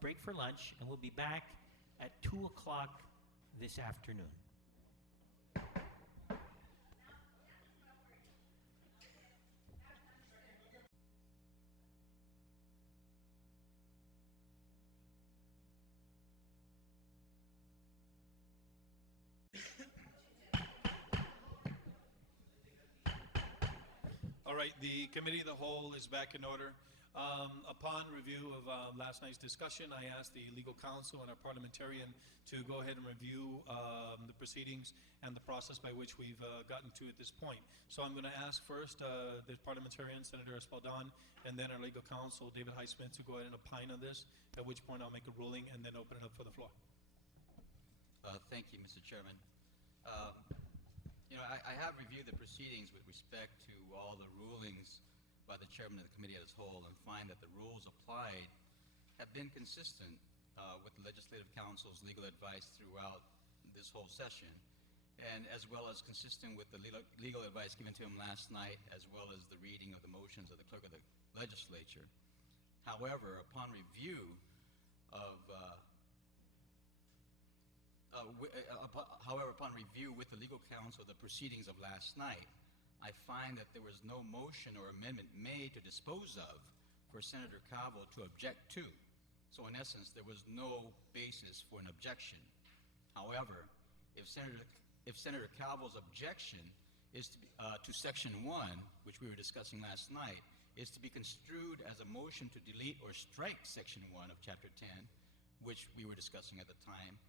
break for lunch, and we'll be back at 2 o'clock this afternoon. All right, the Committee of the Whole is back in order. Upon review of last night's discussion, I asked the legal counsel and our parliamentarian to go ahead and review the proceedings and the process by which we've gotten to at this point. So I'm going to ask first the parliamentarian, Senator Espaldon, and then our legal counsel, David Highsmith, to go ahead and opine on this, at which point I'll make a ruling and then open it up for the floor. Thank you, Mr. Chairman. I have reviewed the proceedings with respect to all the rulings by the chairman of the committee as a whole and find that the rules applied have been consistent with the Legislative Council's legal advice throughout this whole session, and as well as consistent with the legal advice given to him last night, as well as the reading of the motions of the clerk of the legislature. However, upon review with the legal counsel of the proceedings of last night, I find that there was no motion or amendment made to dispose of for Senator Calvo to object to. So in essence, there was no basis for an objection. However, if Senator Calvo's objection is to Section 1, which we were discussing last night, is to be construed as a motion to delete or strike Section 1 of Chapter 10, which we were discussing at the time,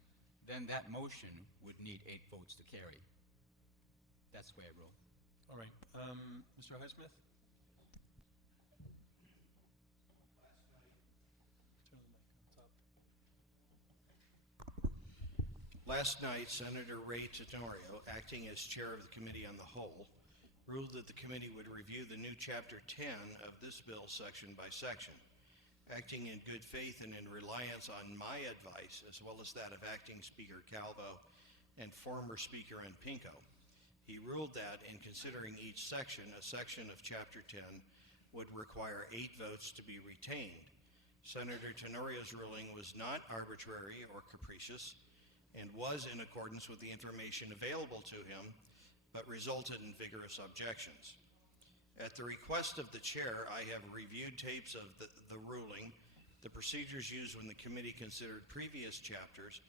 then that motion would need 8 votes to carry. That's the way I rule. All right. Mr. Highsmith? Turn the mic on top. Last night, Senator Ray Tenorio, acting as chair of the Committee on the Whole, ruled that the committee would review the new Chapter 10 of this bill section by section. Acting in good faith and in reliance on my advice, as well as that of Acting Speaker Calvo and former Speaker Pinko, he ruled that in considering each section, a section of Chapter 10 would require 8 votes to be retained. Senator Tenorio's ruling was not arbitrary or capricious and was in accordance with the information available to him, but resulted in vigorous objections. At the request of the chair, I have reviewed tapes of the ruling, the procedures used when the committee considered previous chapters,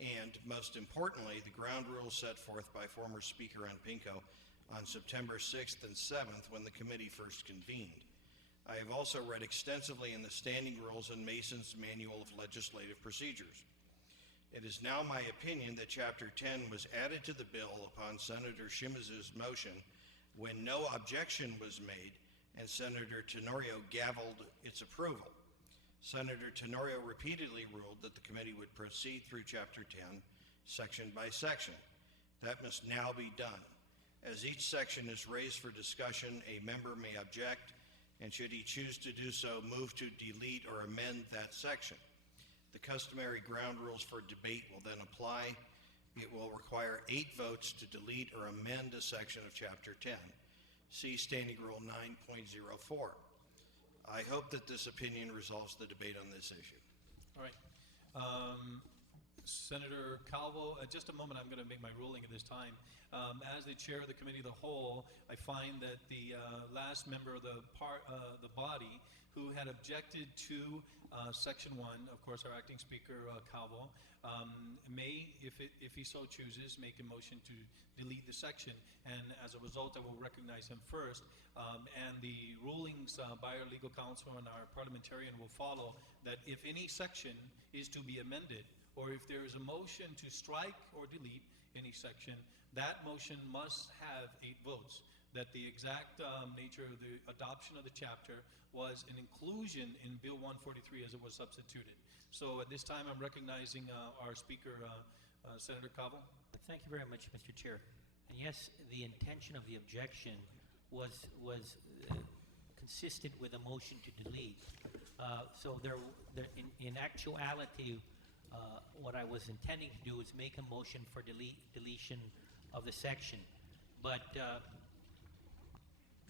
and most importantly, the ground rules set forth by former Speaker Pinko on September 6th and 7th when the committee first convened. I have also read extensively in the standing rules and Mason's Manual of Legislative Procedures. It is now my opinion that Chapter 10 was added to the bill upon Senator Shimizu's motion when no objection was made and Senator Tenorio gavelled its approval. Senator Tenorio repeatedly ruled that the committee would proceed through Chapter 10, section by section. That must now be done. As each section is raised for discussion, a member may object, and should he choose to do so, move to delete or amend that section. The customary ground rules for debate will then apply. It will require 8 votes to delete or amend a section of Chapter 10. See Standing Rule 9.04. I hope that this opinion resolves the debate on this issue. All right. Senator Calvo, just a moment, I'm going to make my ruling at this time. As the chair of the Committee of the Whole, I find that the last member of the body who had objected to Section 1, of course, our acting Speaker Calvo, may, if he so chooses, make a motion to delete the section, and as a result, I will recognize him first, and the rulings by our legal counsel and our parliamentarian will follow that if any section is to be amended, or if there is a motion to strike or delete any section, that motion must have 8 votes. That the exact nature of the adoption of the chapter was an inclusion in Bill 143 as it was substituted. So at this time, I'm recognizing our Speaker, Senator Calvo. Thank you very much, Mr. Chair. And yes, the intention of the objection was consistent with a motion to delete. So in actuality, what I was intending to do is make a motion for deletion of the section. But,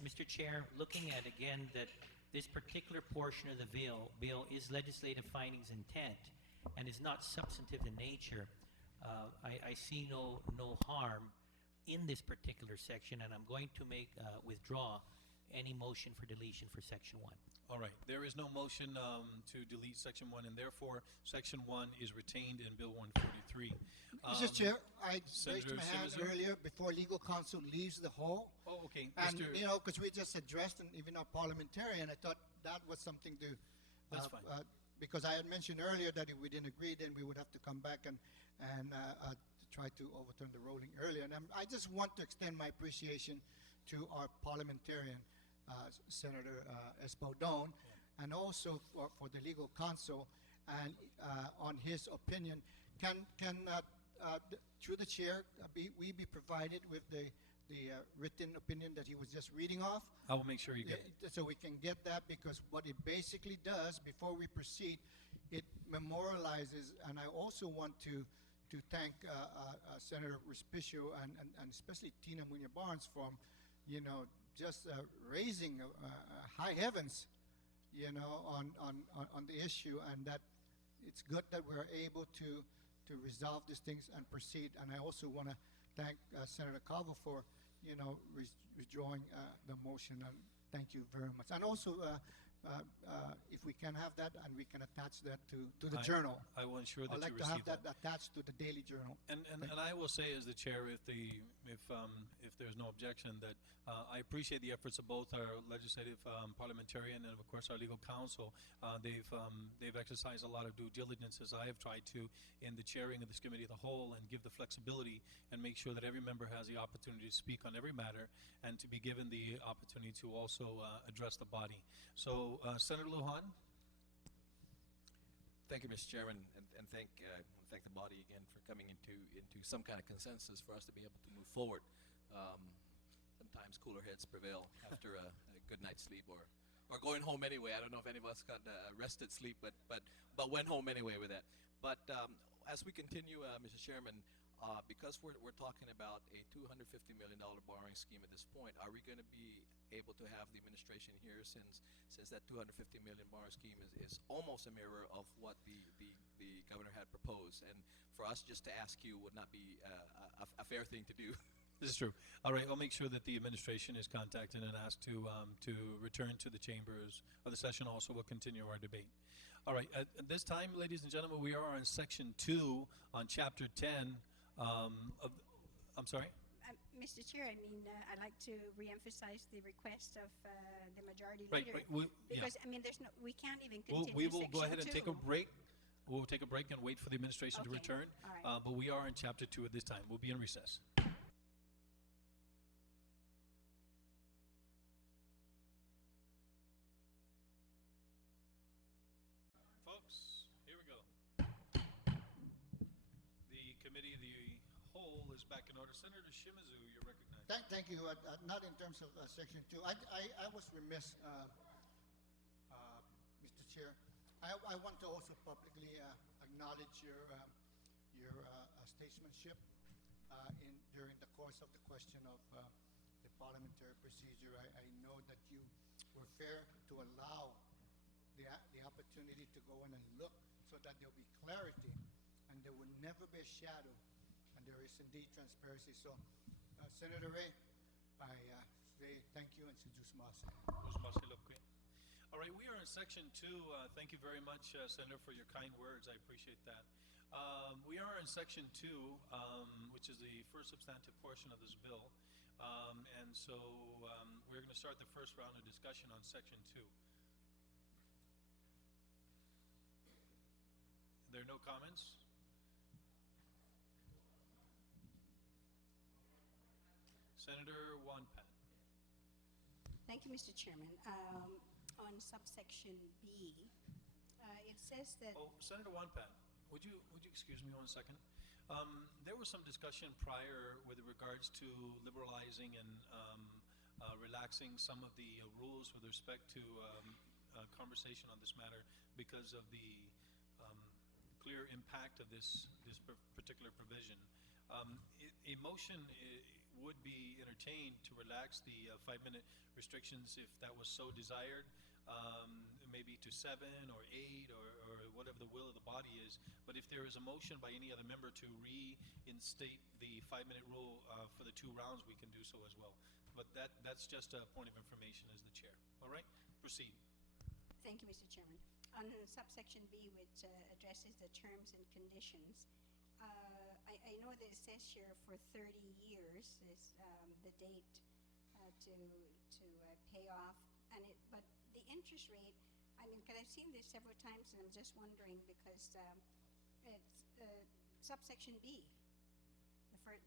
Mr. Chair, looking at again that this particular portion of the bill is legislative findings intent and is not substantive in nature, I see no harm in this particular section, and I'm going to withdraw any motion for deletion for Section 1. All right, there is no motion to delete Section 1, and therefore, Section 1 is retained in Bill 143. Mr. Chair, I raised Senator my hand Simmons? earlier before legal counsel leaves the hall. Oh, okay, And, Mr. you know, because we just addressed, and even our parliamentarian, I thought that was something to... That's fine. Because I had mentioned earlier that if we didn't agree, then we would have to come back and try to overturn the ruling earlier. And I just want to extend my appreciation to our parliamentarian, Senator Espadon, and also for the legal counsel, and on his opinion. Can through the chair, we be provided with the written opinion that he was just reading off? I will make sure you get it. So we can get that, because what it basically does, before we proceed, it memorializes, and I also want to thank Senator Respicio and especially Tina Muñoz Barnes from, just raising high heavens, on the issue, and that it's good that we're able to resolve these things and proceed. And I also want to thank Senator Calvo for, withdrawing the motion, and thank you very much. And also, if we can have that, and we can attach that to the journal. I will ensure that I'd you like to have receive that attached to the daily journal. And I will say, as the chair, if there's no objection, that I appreciate the efforts of both our legislative parliamentarian and of course our legal counsel. They've exercised a lot of due diligence, as I have tried to, in the chairing of this committee of the whole, and give the flexibility and make sure that every member has the opportunity to speak on every matter and to be given the opportunity to also address the body. So, Senator Lujan. Thank you, Mr. Chairman, and thank the body again for coming into some kind of consensus for us to be able to move forward. Sometimes cooler heads prevail after a good night's sleep, or going home anyway. I don't know if any of us got rested sleep, but went home anyway with that. But as we continue, Mr. Chairman, because we're talking about a $250 million borrowing scheme at this point, are we going to be able to have the administration here, since that $250 million borrowing scheme is almost a mirror of what the governor had proposed, and for us just to ask you would not be a fair thing to do. This is true. All right, I'll make sure that the administration is contacted and asked to return to the chambers of the session. Also, we'll continue our debate. All right, at this time, ladies and gentlemen, we are on Section 2 on Chapter 10 I'm sorry? Mr. Chair, I'd like to reemphasize the request of the majority Right, leader. right. Because, we can't even continue We will go Section ahead and 2. take a break. We'll take a break and wait for the administration to Okay. return. All right. But we are in Chapter 2 at this time. We'll be in recess. Folks, here we go. The committee of the whole is back in order. Senator Shimizu, you're recognized. Thank you. Not in terms of Section 2. I was remiss, Mr. Chair. I want to also publicly acknowledge your statesmanship during the course of the question of the parliamentary procedure. I know that you were fair to allow the opportunity to go in and look, so that there will be clarity and there will never be a shadow, and there is indeed transparency. So, Senator Ray, I say thank you and Sujus Masa. All right, we are in Section 2. Thank you very much, Senator, for your kind words. I appreciate that. We are in Section 2, which is the first substantive portion of this bill. And so we're going to start the first round of discussion on Section 2. There are no comments? Senator Wanpat. Thank you, Mr. Chairman. On subsection B, it says that... Oh, Senator Wanpat, would you excuse me 1 second? There was some discussion prior with regards to liberalizing and relaxing some of the rules with respect to conversation on this matter because of the clear impact of this particular provision. A motion would be entertained to relax the 5-minute restrictions if that was so desired. maybe to 7 or 8 or whatever the will of the body is. But if there is a motion by any other member to reinstate the 5-minute rule for the 2 rounds, we can do so as well. But that's just a point of information as the chair. All right, proceed. Thank you, Mr. Chairman. On subsection B, which addresses the terms and conditions, I know that it says here for 30 years is the date to pay off, but the interest rate, I mean, because I've seen this several times, and I'm just wondering because it's subsection B, I don't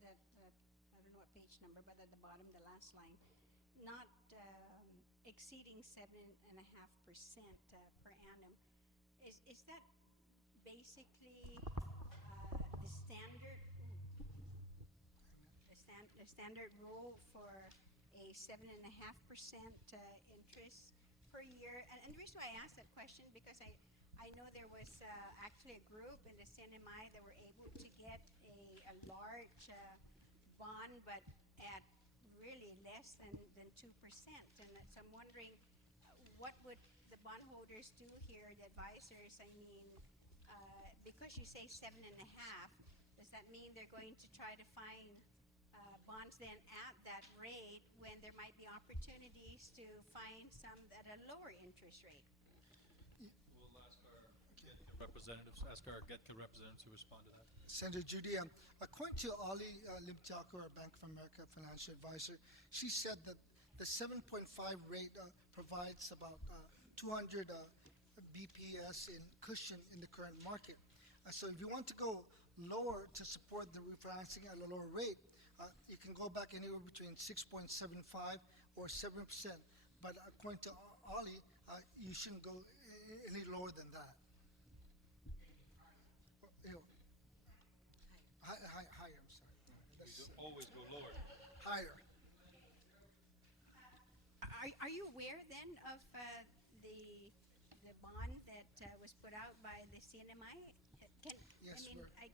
know what page number, but at the bottom, the last line, not exceeding 7.5% per annum. Is that basically the standard rule for a 7.5% interest per year? And the reason why I asked that question because I know there was actually a group in the CNMI that were able to get a large bond, but at really less than 2%. And so I'm wondering, what would the bondholders do here, the advisors? I mean, because you say 7.5, does that mean they're going to try to find bonds then at that rate when there might be opportunities to find some at a lower interest rate? We'll ask our GETCA representatives, to respond to that. Senator Judy, according to Ali Limchako, our Bank of America financial advisor, she said that the 7.5 rate provides about 200 BPS in cushion in the current market. So if you want to go lower to support the refinancing at a lower rate, you can go back anywhere between 6.75 or 7%. But according to Ali, you shouldn't go any lower than that. Higher, I'm sorry. You always go lower. Higher. Are you aware then of the bond that was put out by the CNMI? Yes,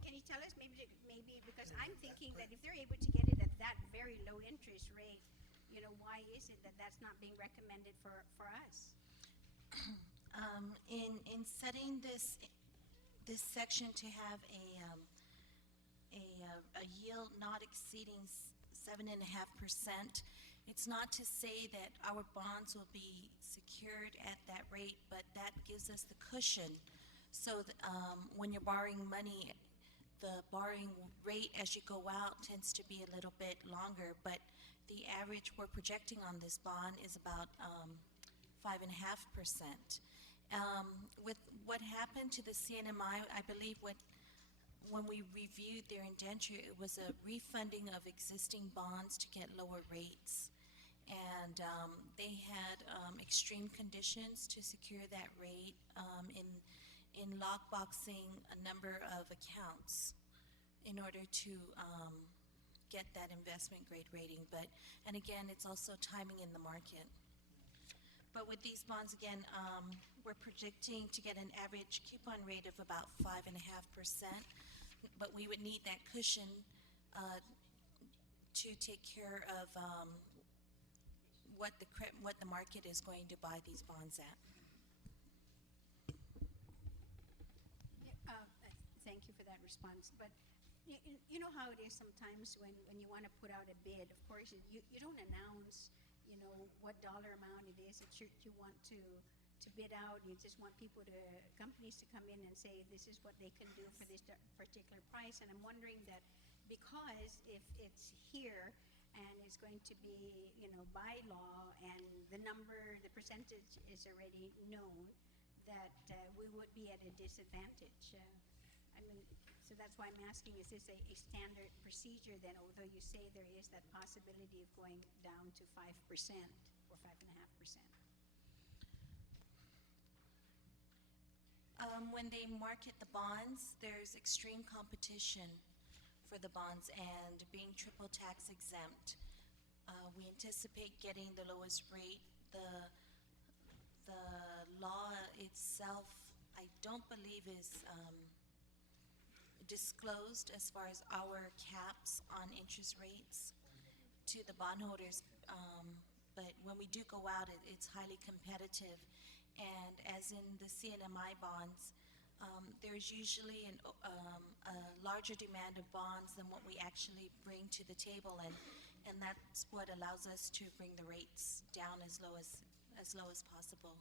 can you tell us maybe because I'm thinking that if they're able to get it at that very low interest rate, why is it that that's not being recommended for us? In setting this section to have a yield not exceeding 7.5%, it's not to say that our bonds will be secured at that rate, but that gives us the cushion. So when you're borrowing money, the borrowing rate as you go out tends to be a little bit longer, but the average we're projecting on this bond is about 5.5%. With what happened to the CNMI, I believe when we reviewed their indenture, it was a refunding of existing bonds to get lower rates. And they had extreme conditions to secure that rate in lockboxing a number of accounts in order to get that investment grade rating. And again, it's also timing in the market. But with these bonds, again, we're projecting to get an average coupon rate of about 5.5%, but we would need that cushion to take care of what the market is going to buy these bonds at. Thank you for that response. But you know how it is sometimes when you want to put out a bid. Of course, you don't announce, what dollar amount it is that you want to bid out. You just want companies to come in and say this is what they can do for this particular price. And I'm wondering that because if it's here and it's going to be, by law, and the percentage is already known, that we would be at a disadvantage. So that's why I'm asking, is this a standard procedure then, although you say there is that possibility of going down to 5% or 5.5%? When they market the bonds, there's extreme competition for the bonds, and being triple tax exempt, we anticipate getting the lowest rate. The law itself, I don't believe is disclosed as far as our caps on interest rates to the bondholders. but when we do go out, it's highly competitive. And as in the CNMI bonds, there's usually a larger demand of bonds than what we actually bring to the table, and that's what allows us to bring the rates down as low as possible.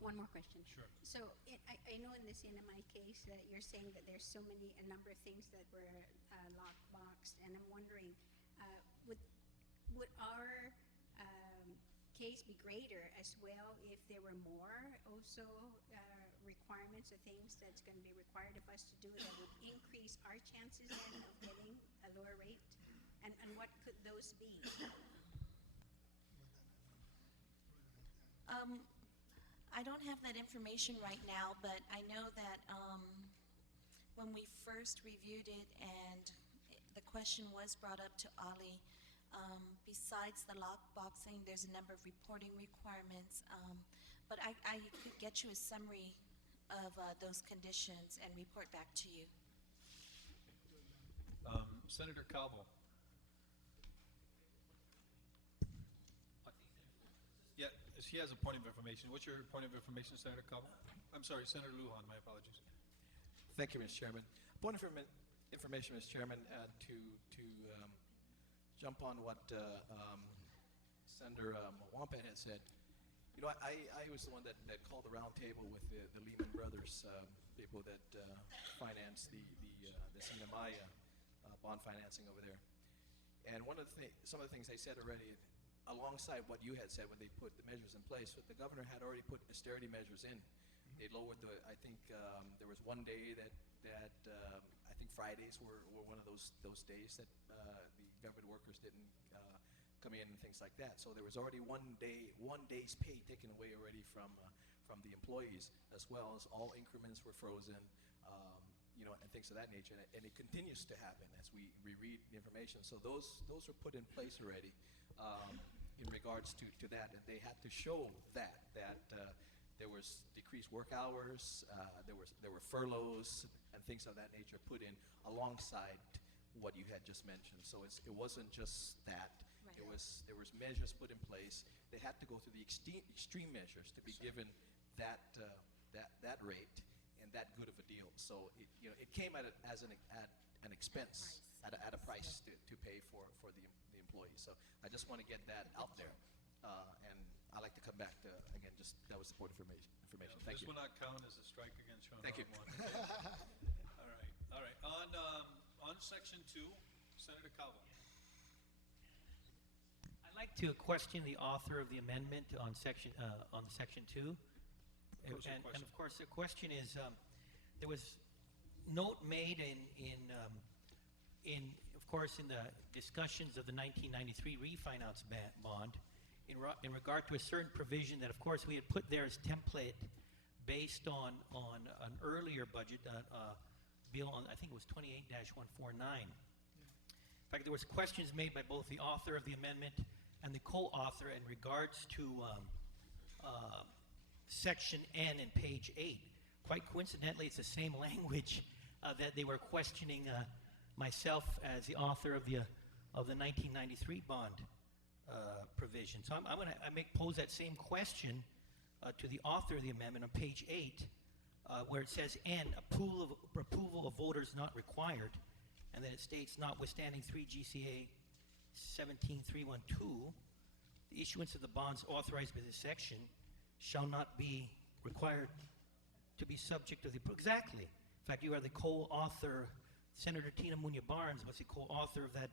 One more question. Sure. So I know in the CNMI case that you're saying that there's a number of things that were lockboxed, and I'm wondering, would our case be greater as well if there were more also requirements or things that's going to be required of us to do that would increase our chances then of getting a lower rate? And what could those be? I don't have that information right now, but I know that when we first reviewed it and the question was brought up to Ali, besides the lockboxing, there's a number of reporting requirements, but I could get you a summary of those conditions and report back to you. Senator Calvo. Yeah, she has a point of information. What's your point of information, Senator Calvo? I'm sorry, Senator Lujan, my apologies. Thank you, Mr. Chairman. Point of information, Mr. Chairman, to jump on what Senator Wampan had said. You know, I was the one that called the round table with the Lehman Brothers people that finance the CNMI bond financing over there. And some of the things they said already, alongside what you had said when they put the measures in place, but the governor had already put austerity measures in. They lowered I think there was one day that I think Fridays were one of those days that the government workers didn't come in and things like that. So there was already one day's pay taken away already from the employees, as well as all increments were frozen, you know, and things of that nature. And it continues to happen as we reread the information. So those were put in place already in regards to that, and they had to show that there was decreased work hours, there were furloughs and things of that nature put in alongside what you had just mentioned. So it wasn't just that. Right. There was measures put in place. They had to go through the extreme measures to be given that rate and that good of a deal. So it came at an expense, at a price to pay for the employees. So I just want to get that out there, and I'd like to come back to again. Just that was the point of information. Thank This you. will not count as a strike against Sean. Thank you. All right. On section 2, Senator Calvo. I'd like to question the author of the amendment on section 2. What's your And question? of course, the question is, there was note made in of course, in the discussions of the 1993 refinance bond, in regard to a certain provision that, of course, we had put there as template based on an earlier budget bill on, I think it was 28-149. In fact, there was questions made by both the author of the amendment and the co-author in regards to section N in page 8. Quite coincidentally, it's the same language that they were questioning myself as the author of the 1993 bond provision. So I'm going to pose that same question to the author of the amendment on page 8, where it says N, approval of voters not required, and then it states, notwithstanding 3 GCA 17312, the issuance of the bonds authorized by this section shall not be required to be subject to the exactly. In fact, you are the co-author. Senator Tina Muñoz Barnes was the co-author of that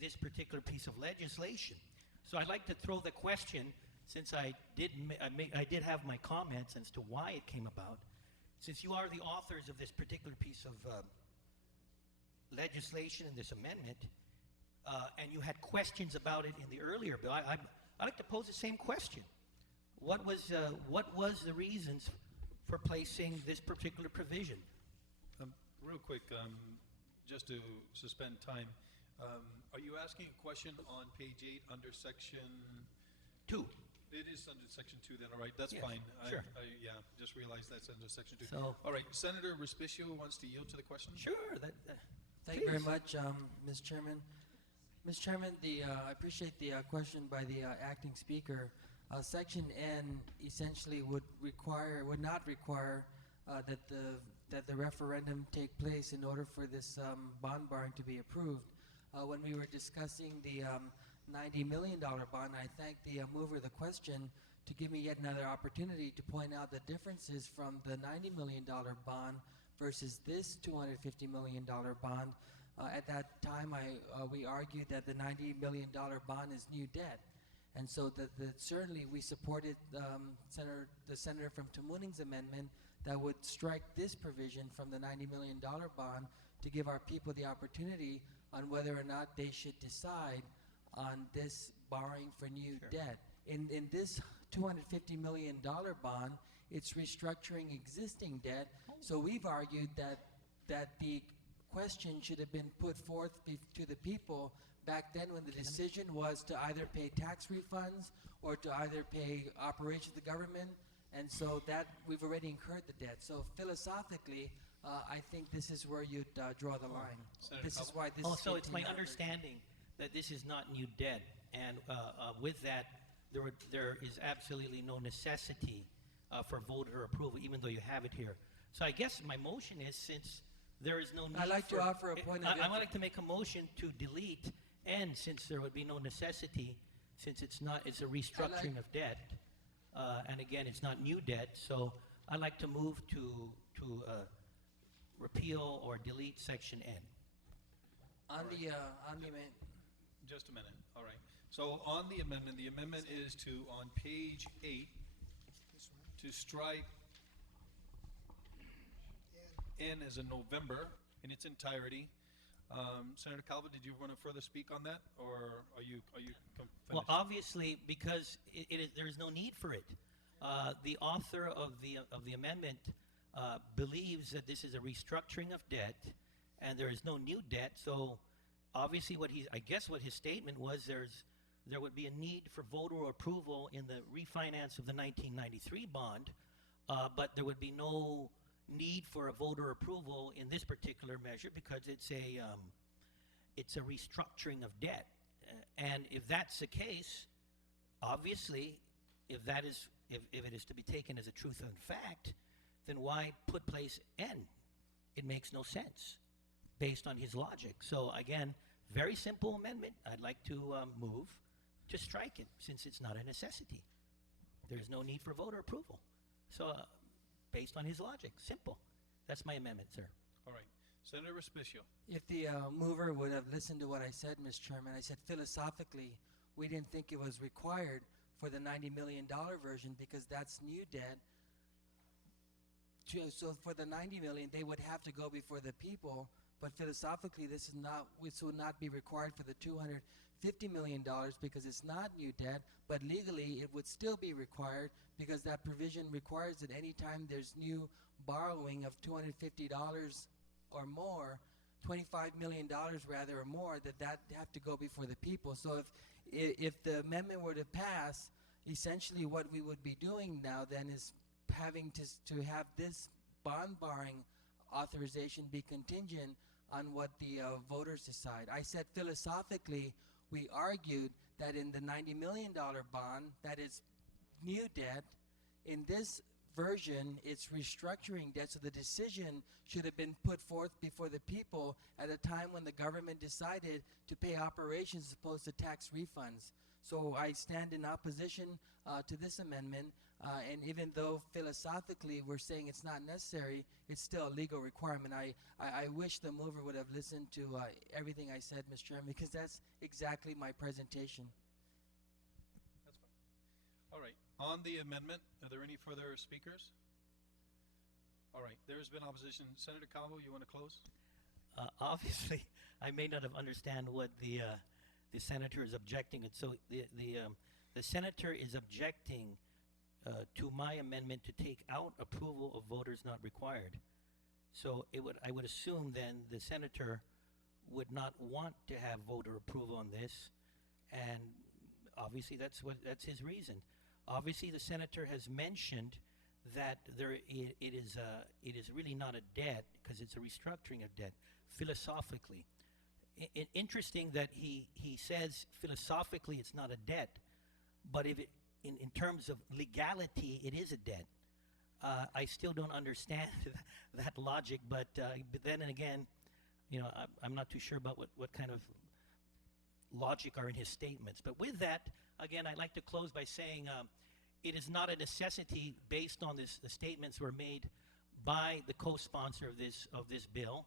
this particular piece of legislation. So I'd like to throw the question, since I did have my comments as to why it came about. Since you are the authors of this particular piece of legislation and this amendment, and you had questions about it in the earlier bill, I'd like to pose the same question. What was the reasons for placing this particular provision? Real quick, just to suspend time, are you asking a question on page 8 under section 2. It is under section 2 then, all right, that's Yes, fine. sure. Yeah, just realized that's under section 2. So- All right, Senator Respicio wants to yield to the question? Sure. Thank you very Please. much, Mr. Chairman. Mr. Chairman, I appreciate the question by the acting speaker. Section N essentially would not require that the referendum take place in order for this bond borrowing to be approved. When we were discussing the $90 million bond, I thank the mover of the question to give me yet another opportunity to point out the differences from the $90 million bond versus this $250 million bond. At that time, we argued that the $90 million bond is new debt. And so certainly we supported the senator from Tamuning's amendment that would strike this provision from the $90 million bond to give our people the opportunity on whether or not they should decide on this borrowing for new debt. In this $250 million bond, it's restructuring existing debt. So we've argued that the question should have been put forth to the people back then when the decision was to either pay tax refunds or to either pay operations of the government. And so that we've already incurred the debt. So philosophically, I think this is where you'd draw the line. Senator This is Cabo? why this is Also, it's my 18 understanding that this is not new debt, and with that, there is absolutely no necessity for voter approval, even though you have it here. So I guess my motion is, since there is no need I'd like to offer a point of I would like to make a motion to delete N, since there would be no necessity, since it's a restructuring of debt, and again, it's not new debt. So I'd like to move to repeal or delete section N. On the amendment. Just a minute, all right. So on the amendment is to, on page 8, to strike N as in November in its entirety. Senator Calvo, did you want to further speak on that, or are you Well, finished? obviously, because there is no need for it. The author of the amendment believes that this is a restructuring of debt, and there is no new debt. So, obviously, I guess what his statement was, there would be a need for voter approval in the refinance of the 1993 bond, but there would be no need for a voter approval in this particular measure because it's a restructuring of debt. And if that's the case, obviously, if it is to be taken as a truth and fact, then why put place N? It makes no sense based on his logic. So again, very simple amendment. I'd like to move to strike it since it's not a necessity. There's no need for voter approval. So based on his logic, simple. That's my amendment, sir. All right. Senator Respicio. If the mover would have listened to what I said, Mr. Chairman, I said philosophically, we didn't think it was required for the $90 million version because that's new debt. So for the $90 million, they would have to go before the people, but philosophically, this would not be required for the $250 million because it's not new debt, but legally it would still be required because that provision requires that any time there's new borrowing of $250 or more, $25 million rather or more, that have to go before the people. So if the amendment were to pass, essentially what we would be doing now then is having to have this bond borrowing authorization be contingent on what the voters decide. I said philosophically, we argued that in the $90 million bond, that is new debt. In this version, it's restructuring debt, so the decision should have been put forth before the people at a time when the government decided to pay operations as opposed to tax refunds. So I stand in opposition to this amendment, and even though philosophically we're saying it's not necessary, it's still a legal requirement. I wish the mover would have listened to everything I said, Mr. Chairman, because that's exactly my presentation. That's fine. All right. On the amendment, are there any further speakers? All right. There's been opposition. Senator Calvo, you want to close? Obviously, I may not have understand what the senator is objecting. And so the senator is objecting to my amendment to take out approval of voters not required. So I would assume then the senator would not want to have voter approval on this, and obviously that's his reason. Obviously, the senator has mentioned that it is really not a debt because it's a restructuring of debt. Philosophically, interesting that he says philosophically it's not a debt, but if it, in terms of legality, it is a debt. I still don't understand that logic, but then again, you know, I'm not too sure about what kind of logic are in his statements. But with that, again, I'd like to close by saying it is not a necessity based on the statements were made by the co-sponsor of this bill,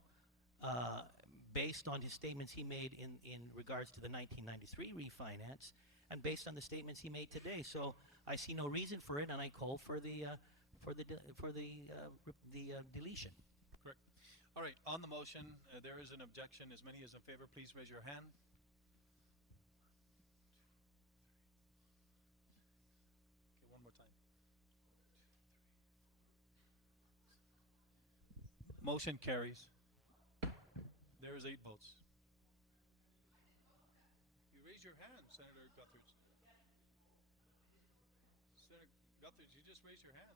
based on his statements he made in regards to the 1993 refinance, and based on the statements he made today. So I see no reason for it, and I call for the deletion. Correct. All right, on the motion, there is an objection. As many as in favor, please raise your hand. Okay, one more time. Motion carries. There is 8 votes. You raise your hand, Senator Guthridge. Senator Guthridge, you just raised your hand.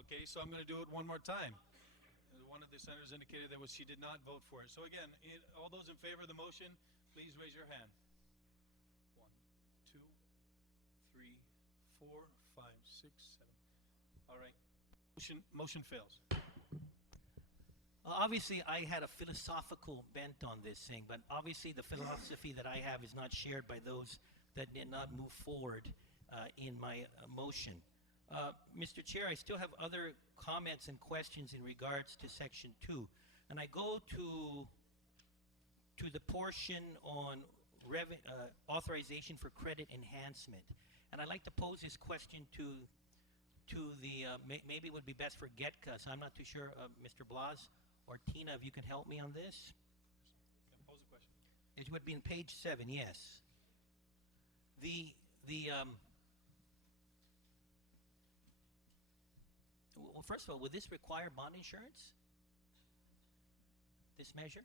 Okay, so I'm going to do it one more time. One of the senators indicated that she did not vote for it. So again, all those in favor of the motion, please raise your hand. 1, 2, 3, 4, 5, 6, 7. All right. Motion fails. Obviously, I had a philosophical bent on this thing, but obviously the philosophy that I have is not shared by those that did not move forward in my motion. Mr. Chair, I still have other comments and questions in regards to Section 2. And I go to the portion on authorization for credit enhancement. And I'd like to pose this question to the, maybe it would be best for GETCA, so I'm not too sure, Mr. Blas or Tina, if you can help me on this. Can I pose a question? It would be in page 7, yes. Well, first of all, would this require bond insurance? This measure?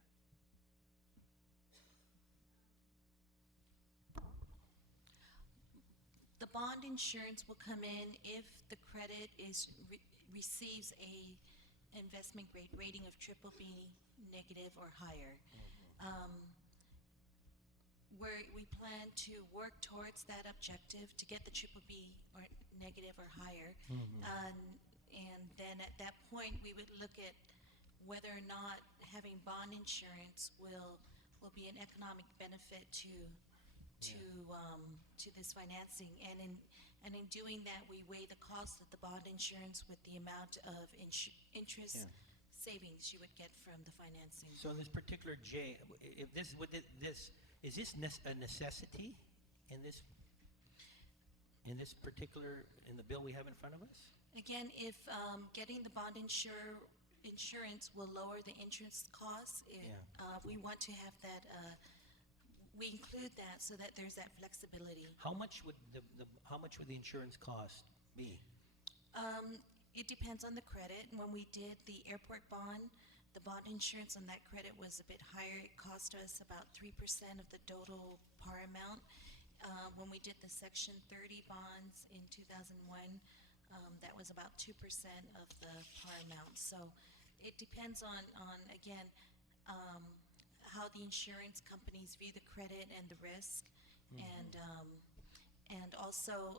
The bond insurance will come in if the credit receives a investment grade rating of BBB negative or higher. Where we plan to work towards that objective to get the BBB or negative or higher. And then at that point, we would look at whether or not having bond insurance will be an economic benefit to this financing. And in doing that, we weigh the cost of the bond insurance with the amount of interest savings you would get from the financing. So in this particular J, if this is this a necessity in this particular in the bill we have in front of us? Again, if getting the bond insurance will lower the interest costs, we want to have that. We include that so that there's that flexibility. How much would the insurance cost be? It depends on the credit. When we did the airport bond, the bond insurance on that credit was a bit higher. It cost us about 3% of the total par amount. When we did the Section 30 bonds in 2001, that was about 2% of the par amount. So it depends on again, how the insurance companies view the credit and the risk, and also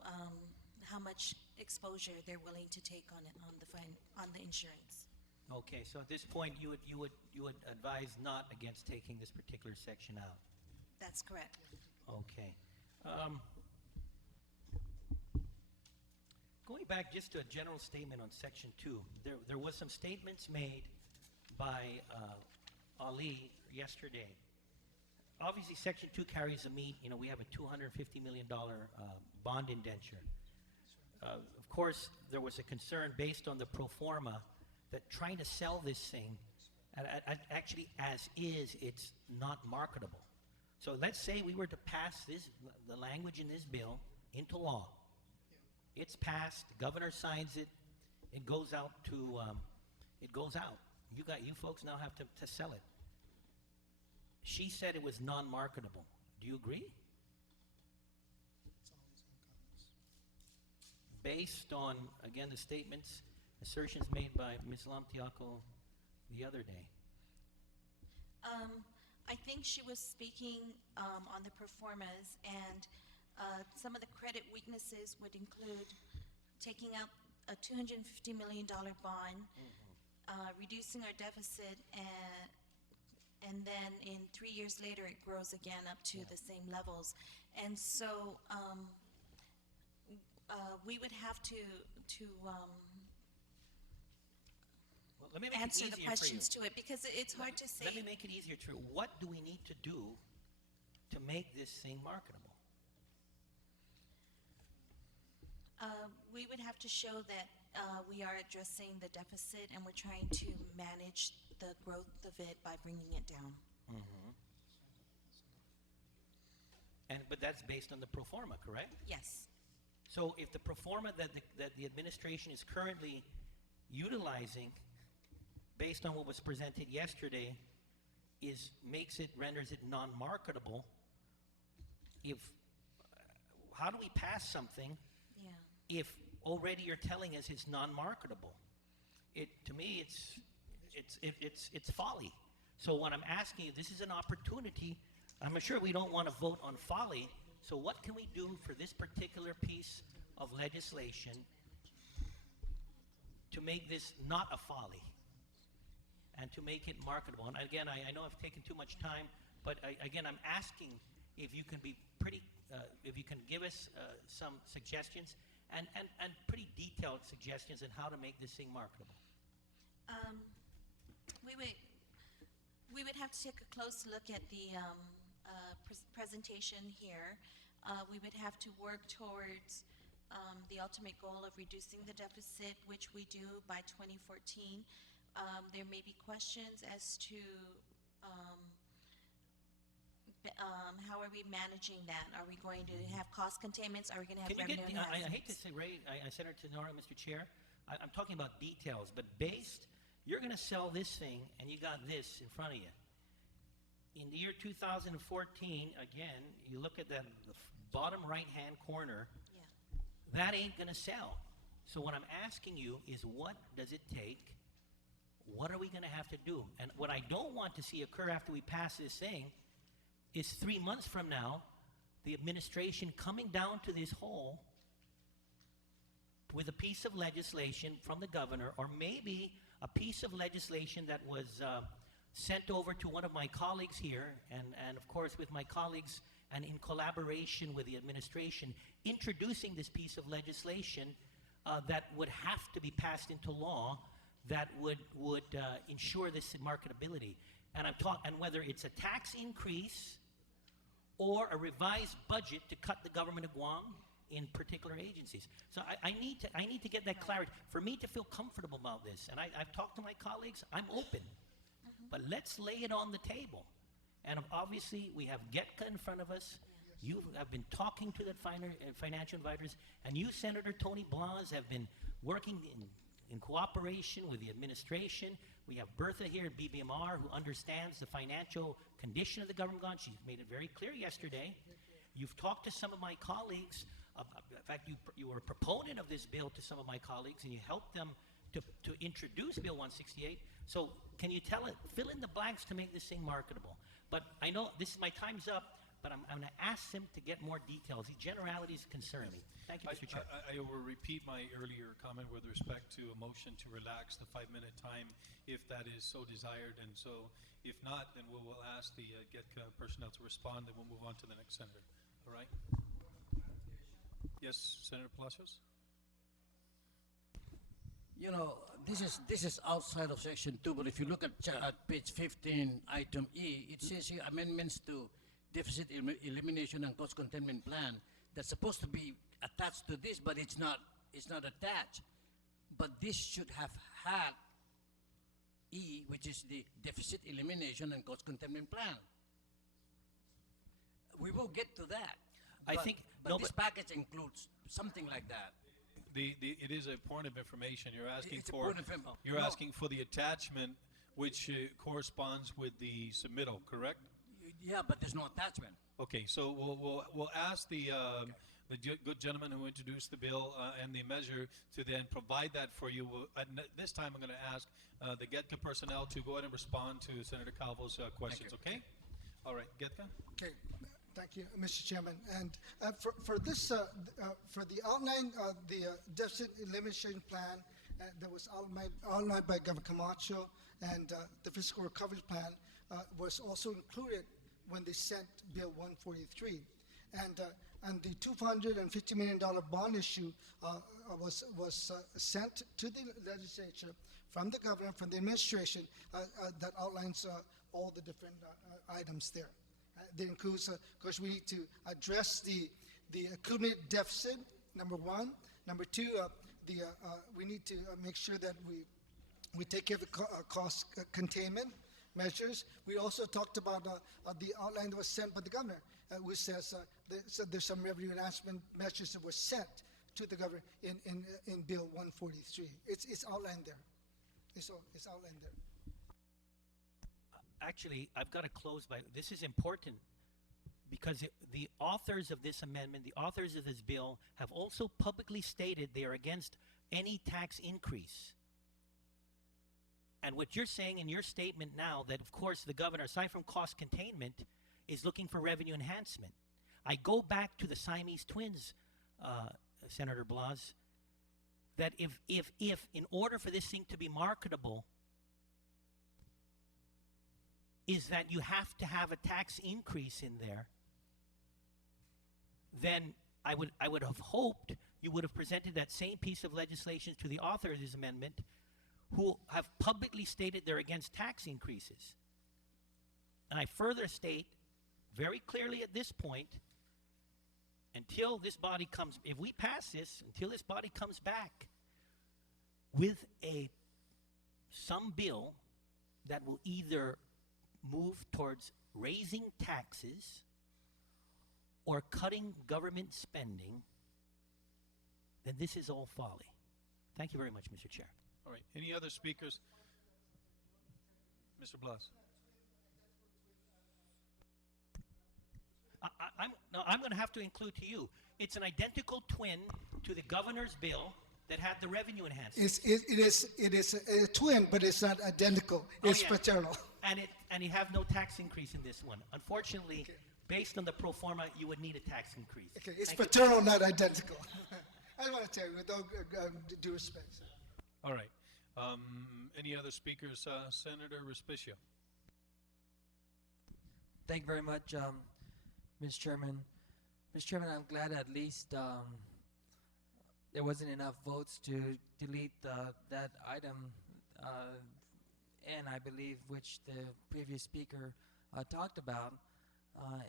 how much exposure they're willing to take on the insurance. Okay, so at this point, you would advise not against taking this particular section out. That's correct. Okay. Going back just to a general statement on Section 2, there was some statements made by Ali yesterday. Obviously, Section 2 carries a meat. You know, we have a $250 million bond indenture. Of course, there was a concern based on the pro forma that trying to sell this thing, actually as is, it's not marketable. So let's say we were to pass the language in this bill into law. It's passed, the governor signs it, it goes out. You folks now have to sell it. She said it was non-marketable. Do you agree? Based on, again, the statements, assertions made by Ms. Lamtiaco the other day. I think she was speaking on the performas, and some of the credit weaknesses would include taking out a $250 million bond, reducing our deficit, and then in 3 years later, it grows again up to the same levels. And so we would have to Well, let me make answer it the easier questions for you. to it, because it's hard to say. Let me make it easier to you. What do we need to do to make this thing marketable? We would have to show that we are addressing the deficit, and we're trying to manage the growth of it by bringing it down. But that's based on the pro forma, correct? Yes. So if the pro forma that the administration is currently utilizing, based on what was presented yesterday, renders it non-marketable, how do we pass something Yeah. if already you're telling us it's non-marketable? To me, it's folly. So what I'm asking you, this is an opportunity. I'm sure we don't want to vote on folly. So what can we do for this particular piece of legislation to make this not a folly and to make it marketable? And again, I know I've taken too much time, but again, I'm asking if you can be if you can give us some suggestions and pretty detailed suggestions on how to make this thing marketable. We would have to take a close look at the presentation here. We would have to work towards the ultimate goal of reducing the deficit, which we do by 2014. There may be questions as to how are we managing that? Are we going to have cost containments? Are we going to have Can you revenue I hate to enhancements? say, Ray, Senator Tenora, Mr. Chair, I'm talking about details, but you're going to sell this thing, and you got this in front of you. In the year 2014, again, you look at the bottom right-hand corner, Yeah. that ain't going to sell. So what I'm asking you is, what does it take? What are we going to have to do? And what I don't want to see occur after we pass this thing is 3 months from now, the administration coming down to this hole with a piece of legislation from the governor, or maybe a piece of legislation that was sent over to one of my colleagues here, and of course with my colleagues and in collaboration with the administration, introducing this piece of legislation that would have to be passed into law that would ensure this marketability. And and whether it's a tax increase or a revised budget to cut the government of Guam in particular agencies. So I need to get that clarity for me to feel comfortable about this. And I've talked to my colleagues. I'm open, but let's lay it on the table. And obviously we have GETCA in front of us. You have been talking to the financial advisors, and you, Senator Tony Blas, have been working in cooperation with the administration. We have Bertha here at BBMR, who understands the financial condition of the government. She made it very clear yesterday. You've talked to some of my colleagues. In fact, you were a proponent of this bill to some of my colleagues, and you helped them to introduce Bill 168. So can you fill in the blanks to make this thing marketable? But I know my time's up, but I'm going to ask him to get more details. The generalities concern me. Thank you, Mr. Chair. I will repeat my earlier comment with respect to a motion to relax the 5-minute time if that is so desired. And so if not, then we will ask the GETCA personnel to respond, and we'll move on to the next senator. All right? Yes, Senator Palacios? You know, this is outside of Section 2, but if you look at page 15, item E, it says here amendments to deficit elimination and cost containment plan that's supposed to be attached to this, but it's not attached. But this should have had E, which is the deficit elimination and cost containment plan. We will get to that. But this package includes something like that. It is a point of information. You're asking It's a for point of info. you're No. asking for the attachment which corresponds with the submittal, correct? Yeah, but there's no attachment. Okay, so we'll ask the the good gentleman who introduced the bill and the measure to then provide that for you. This time I'm going to ask the GETCA personnel to go ahead and respond to Senator Calvo's questions, okay? All right, GETCA? Okay, thank you, Mr. Chairman. And for this, for the outline of the deficit elimination plan that was outlined by Governor Camacho, and the fiscal recovery plan was also included when they sent Bill 143. And the $250 million bond issue was sent to the legislature from the governor, from the administration, that outlines all the different items there. That includes, of course, we need to address the accumulated deficit, number one. Number two, we need to make sure that we take care of the cost containment measures. We also talked about the outline that was sent by the governor, which says there's some revenue enhancement measures that were sent to the governor in Bill 143. It's outlined there. It's outlined there. Actually, I've got to close by, this is important because the authors of this amendment, the authors of this bill, have also publicly stated they are against any tax increase. And what you're saying in your statement now, that of course the governor, aside from cost containment, is looking for revenue enhancement. I go back to the Siamese twins, Senator Blas, that if in order for this thing to be marketable, is that you have to have a tax increase in there, then I would have hoped you would have presented that same piece of legislation to the author of this amendment, who have publicly stated they're against tax increases. And I further state very clearly at this point, until this body comes, if we pass this, until this body comes back with some bill that will either move towards raising taxes or cutting government spending, then this is all folly. Thank you very much, Mr. Chair. All right, any other speakers? Mr. Blas. I'm going to have to include to you, it's an identical twin to the governor's bill that had the revenue enhancement. It is a twin, but it's not identical. It's fraternal. And you have no tax increase in this one. Unfortunately, based on the pro forma, you would need a tax increase. Okay, it's Thank you. fraternal, not identical. I want to tell you with all due respect. Sir. All right. Any other speakers? Senator Respicio. Thank you very much, Mr. Chairman. Mr. Chairman, I'm glad at least there wasn't enough votes to delete that item, and I believe which the previous speaker talked about.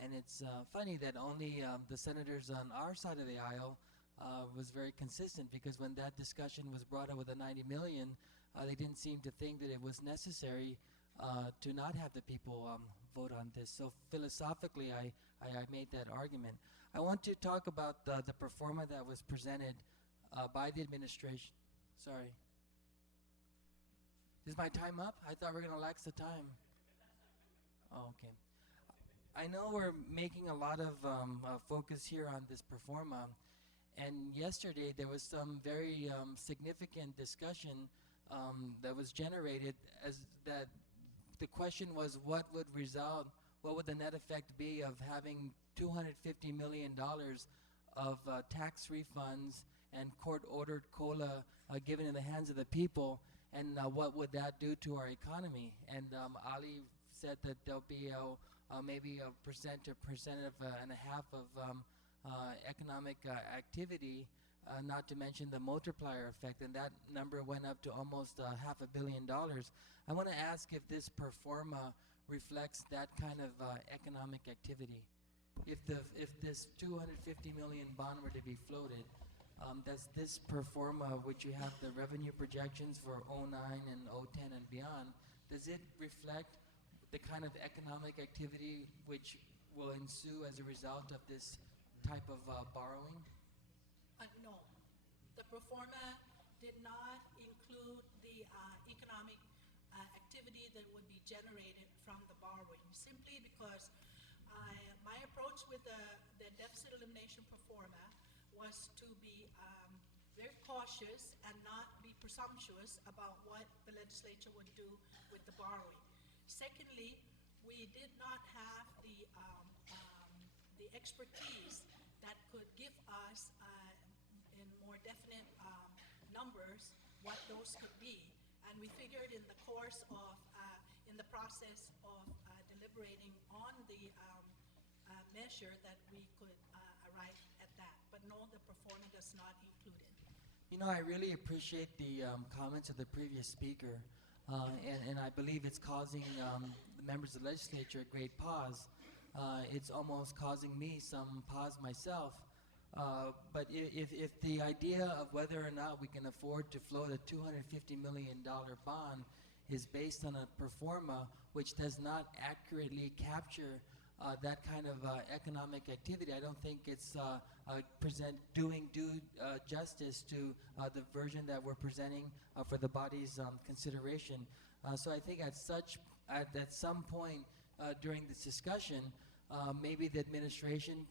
And it's funny that only the senators on our side of the aisle was very consistent, because when that discussion was brought up with the 90 million, they didn't seem to think that it was necessary to not have the people vote on this. So philosophically, I made that argument. I want to talk about the pro forma that was presented by the administration. Sorry. Is my time up? I thought we were going to lax the time. Oh, okay. I know we're making a lot of focus here on this pro forma, and yesterday there was some very significant discussion that was generated, as that the question was what would the net effect be of having $250 million of tax refunds and court-ordered COLA given in the hands of the people, and what would that do to our economy? And Ali said that there'll be maybe a percent and a half of economic activity, not to mention the multiplier effect, and that number went up to almost $500 million. I want to ask if this pro forma reflects that kind of economic activity. If this 250 million bond were to be floated, does this pro forma, which you have the revenue projections for 09 and 010 and beyond, does it reflect the kind of economic activity which will ensue as a result of this type of borrowing? No. The pro forma did not include the economic activity that would be generated from the borrowing, simply because my approach with the deficit elimination pro forma was to be very cautious and not be presumptuous about what the legislature would do with the borrowing. Secondly, we did not have the expertise that could give us in more definite numbers what those could be. And we figured in the course of, in the process of deliberating on the measure that we could arrive at that. But no, the performance does not include it. You know, I really appreciate the comments of the previous speaker, and I believe it's causing the members of the legislature a great pause. It's almost causing me some pause myself. But if the idea of whether or not we can afford to float a $250 million bond is based on a pro forma which does not accurately capture that kind of economic activity, I don't think it's doing due justice to the version that we're presenting for the body's consideration. So I think at some point during this discussion, maybe the administration,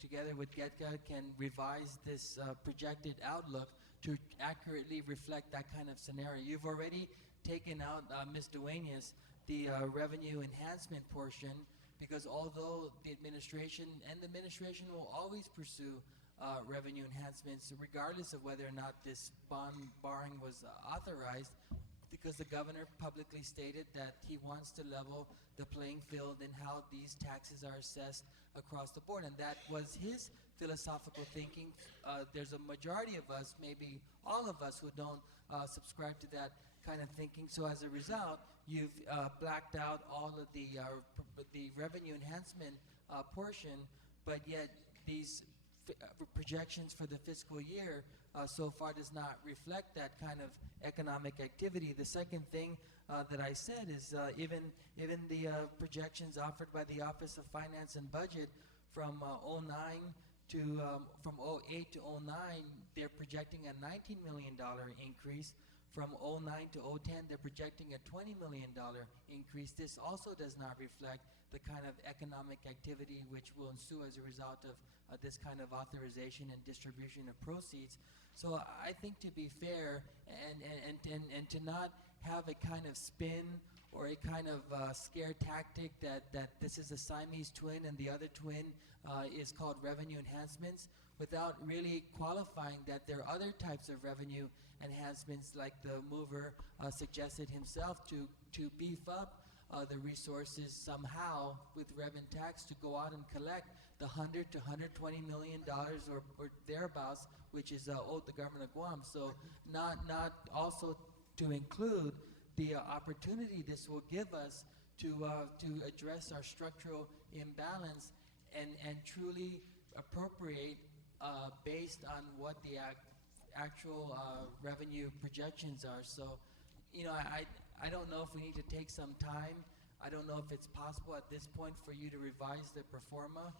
together with GETCA, can revise this projected outlook to accurately reflect that kind of scenario. You've already taken out, Ms. Duenas, the revenue enhancement portion, because although the administration will always pursue revenue enhancements regardless of whether or not this bond borrowing was authorized, because the governor publicly stated that he wants to level the playing field in how these taxes are assessed across the board, and that was his philosophical thinking. There's a majority of us, maybe all of us, who don't subscribe to that kind of thinking. So as a result, you've blacked out all of the revenue enhancement portion, but yet these projections for the fiscal year so far does not reflect that kind of economic activity. The second thing that I said is even the projections offered by the Office of Finance and Budget from from 08 to 09, they're projecting a $19 million increase. From 09 to 010, they're projecting a $20 million increase. This also does not reflect the kind of economic activity which will ensue as a result of this kind of authorization and distribution of proceeds. So I think, to be fair and to not have a kind of spin or a kind of scare tactic that this is a Siamese twin and the other twin is called revenue enhancements, without really qualifying that there are other types of revenue enhancements, like the mover suggested himself, to beef up the resources somehow with rev and tax to go out and collect the $100 to $120 million or thereabouts, which is owed the government of Guam. So not also to include the opportunity this will give us to address our structural imbalance and truly appropriate based on what the actual revenue projections are. So, you know, I don't know if we need to take some time. I don't know if it's possible at this point for you to revise the pro forma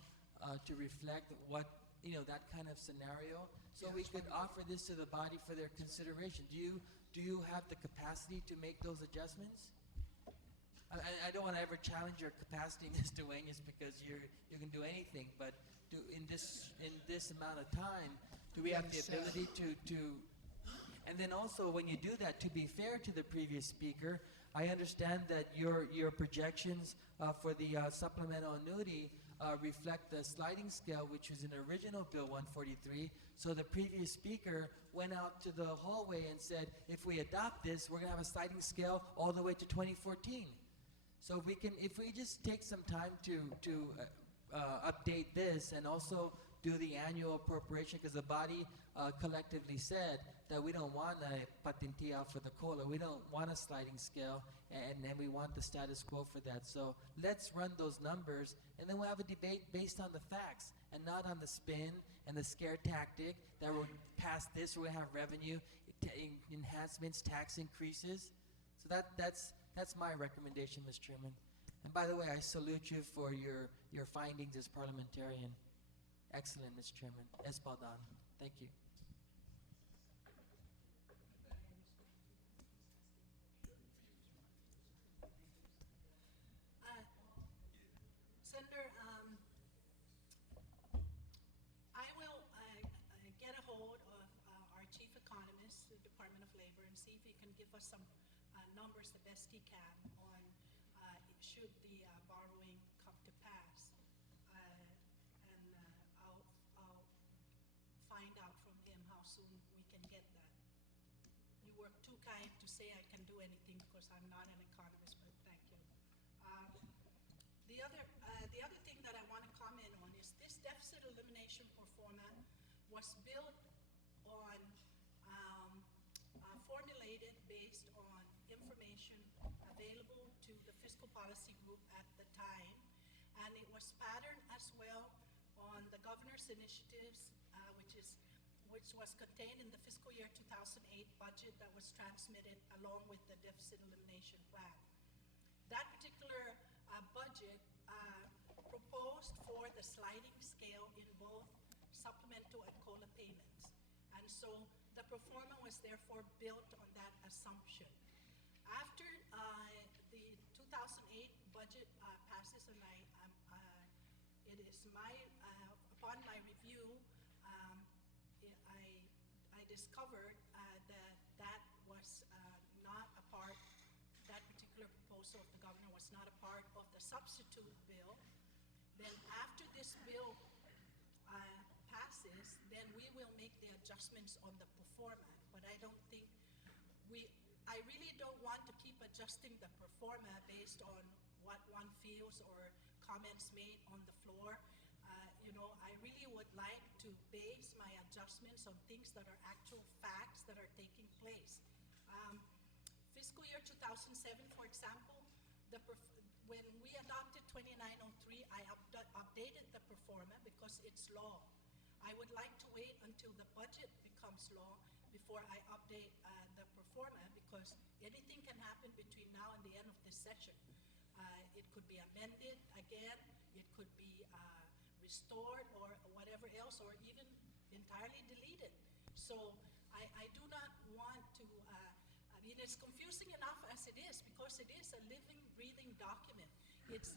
to reflect what, you know, that kind of scenario. So we could offer this to the body for their consideration. Do you have the capacity to make those adjustments? I don't want to ever challenge your capacity, Ms. Duenas, because you can do anything. But in this amount of time, do we have the ability to? And then also, when you do that, to be fair to the previous speaker, I understand that your projections for the supplemental annuity reflect the sliding scale, which was in original Bill 143. So the previous speaker went out to the hallway and said, if we adopt this, we're going to have a sliding scale all the way to 2014. So if we just take some time to update this and also do the annual appropriation, because the body collectively said that we don't want a patentia for the COLA. We don't want a sliding scale, and we want the status quo for that. So let's run those numbers, and then we'll have a debate based on the facts and not on the spin and the scare tactic that we're past this, we're going to have revenue enhancements, tax increases. So that's my recommendation, Mr. Chairman. And by the way, I salute you for your findings as parliamentarian. Excellent, Mr. Chairman. Espadon. Thank you. Senator, I will of Labor and see if he can give us some numbers the best he can on should the borrowing come to pass. I'll find out from him how soon we can get that. You were too kind to say I can do anything because I'm not an economist, but thank you. The other thing that I want to comment on is this deficit elimination pro forma was built on, formulated based on information available to the fiscal policy group at the time, and it was patterned as well on the governor's initiatives, which was contained in the fiscal year 2008 budget that was transmitted along with the deficit elimination plan. That particular budget proposed for the sliding scale in both supplemental and COLA payments. And so the pro forma was therefore built on that assumption. After the 2008 budget passes, and it is upon my review, I discovered that was not a part, that particular proposal of the governor was not a part of the substitute bill. Then after this bill passes, then we will make the adjustments on the pro forma. But I don't think I really don't want to keep adjusting the pro forma based on what one feels or comments made on the floor. I really would like to base my adjustments on things that are actual facts that are taking place. Fiscal year 2007, for example, when we adopted 2903, I updated the pro forma because it's law. I would like to wait until the budget becomes law before I update the pro forma, because anything can happen between now and the end of this session. It could be amended again, it could be restored or whatever else, or even entirely deleted. So I do not want to, it's confusing enough as it is, because it is a living, breathing document. It's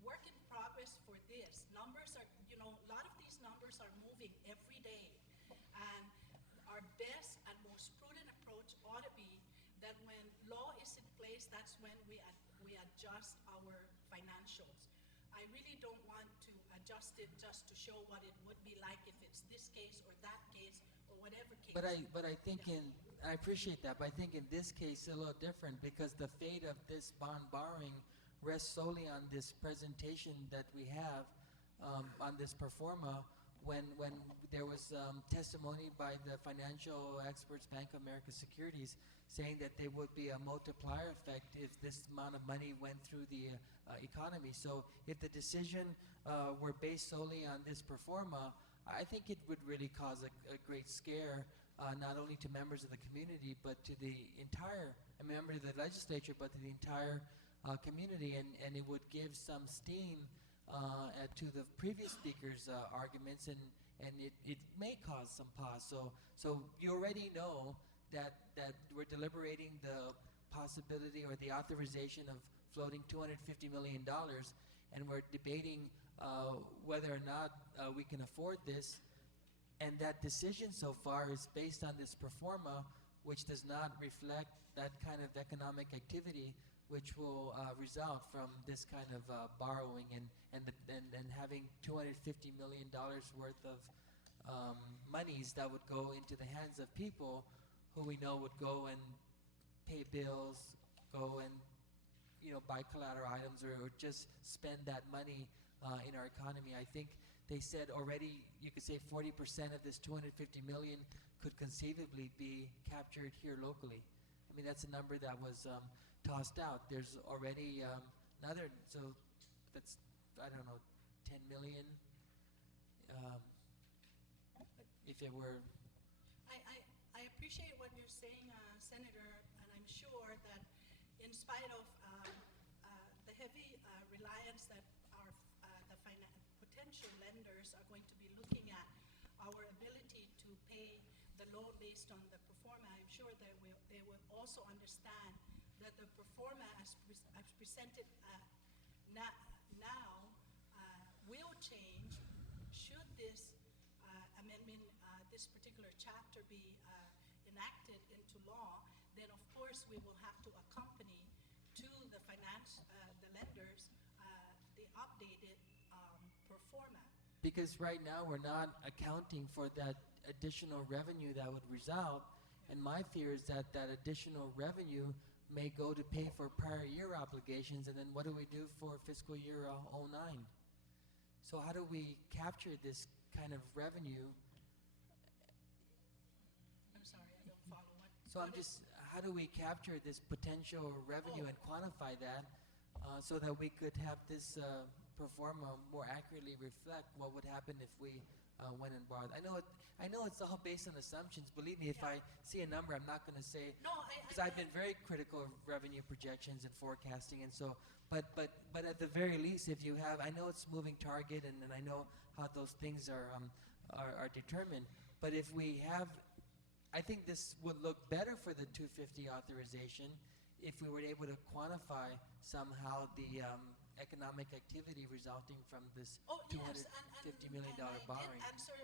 work in progress for this. Numbers are, a lot of these numbers are moving every day. And our best and most prudent approach ought to be that when law is in place, that's when we adjust our financials. I really don't want to adjust it just to show what it would be like if it's this case or that case or whatever case. But I think I appreciate that, but I think in this case a little different, because the fate of this bond borrowing rests solely on this presentation that we have on this pro forma, when there was testimony by the financial experts, Bank of America Securities, saying that there would be a multiplier effect if this amount of money went through the economy. So if the decision were based solely on this pro forma, I think it would really cause a great scare, not only to members of the community, but to the entire, member of the legislature, but to the entire community, and it would give some steam to the previous speaker's arguments, and it may cause some pause. So you already know that we're deliberating the possibility or the authorization of floating $250 million, and we're debating whether or not we can afford this. And that decision so far is based on this pro forma, which does not reflect that kind of economic activity which will result from this kind of borrowing and having $250 million worth of monies that would go into the hands of people who we know would go and pay bills, go and buy collateral items, or just spend that money in our economy. I think they said already, you could say 40% of this $250 million could conceivably be captured here locally. I mean, that's a number that was tossed out. There's already another, so that's, I don't know, 10 million. If it were. I appreciate what you're saying, Senator, and I'm sure that in spite of the heavy reliance that the potential lenders are going to be looking at our ability to pay the loan based on the pro forma, I'm sure that they will also understand that the pro forma as presented now will change should this amendment, this particular chapter be enacted into law, then of course we will have to accompany to the the lenders, the updated pro forma. Because right now, we're not accounting for that additional revenue that would result, and my fear is that that additional revenue may go to pay for prior year obligations, and then what do we do for fiscal year '09? So how do we capture this kind of revenue? I'm sorry, I don't follow what. So I'm just, how do we capture this potential revenue and quantify that so that we could have this pro forma more accurately reflect what would happen if we went and borrowed? I know it's all based on assumptions. Believe me, if I see a number, I'm not going to say, No, because I've been very critical of revenue projections and forecasting, and so, but at the very least, if you have, I know it's moving target, and I know how those things are determined, but if we have, I think this would look better for the 250 authorization if we were able to quantify somehow the economic activity resulting from this $250 million borrowing. I did answer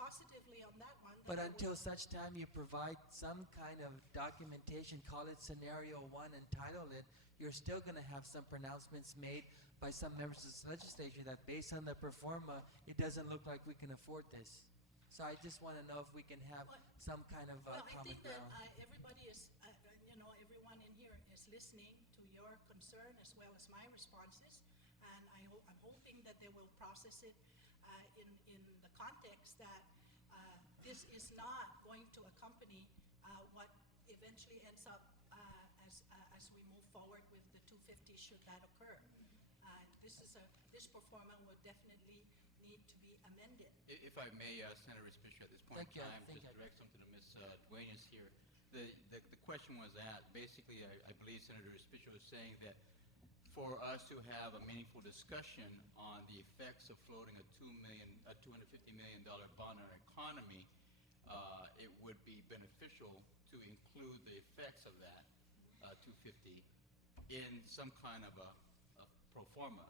positively on that one. But that I until would- such time you provide some kind of documentation, call it scenario one and title it, you're still going to have some pronouncements made by some members of the legislature that based on the pro forma, it doesn't look like we can afford this. So I just want to know if we can have some kind of Well, I common think that ground. everybody is, everyone in here is listening to your concern as well as my responses, and I'm hoping that they will process it in the context that this is not going to accompany what eventually ends up as we move forward with the 250 should that occur. This pro forma would definitely need to be amended. If I may, Senator Respicio, at this point Thank in you. time, Thank just you. direct something to Ms. Duenas here. The question was asked, basically, I believe Senator Respicio is saying that for us to have a meaningful discussion on the effects of floating a $250 million bond on our economy, it would be beneficial to include the effects of that 250 in some kind of a pro forma.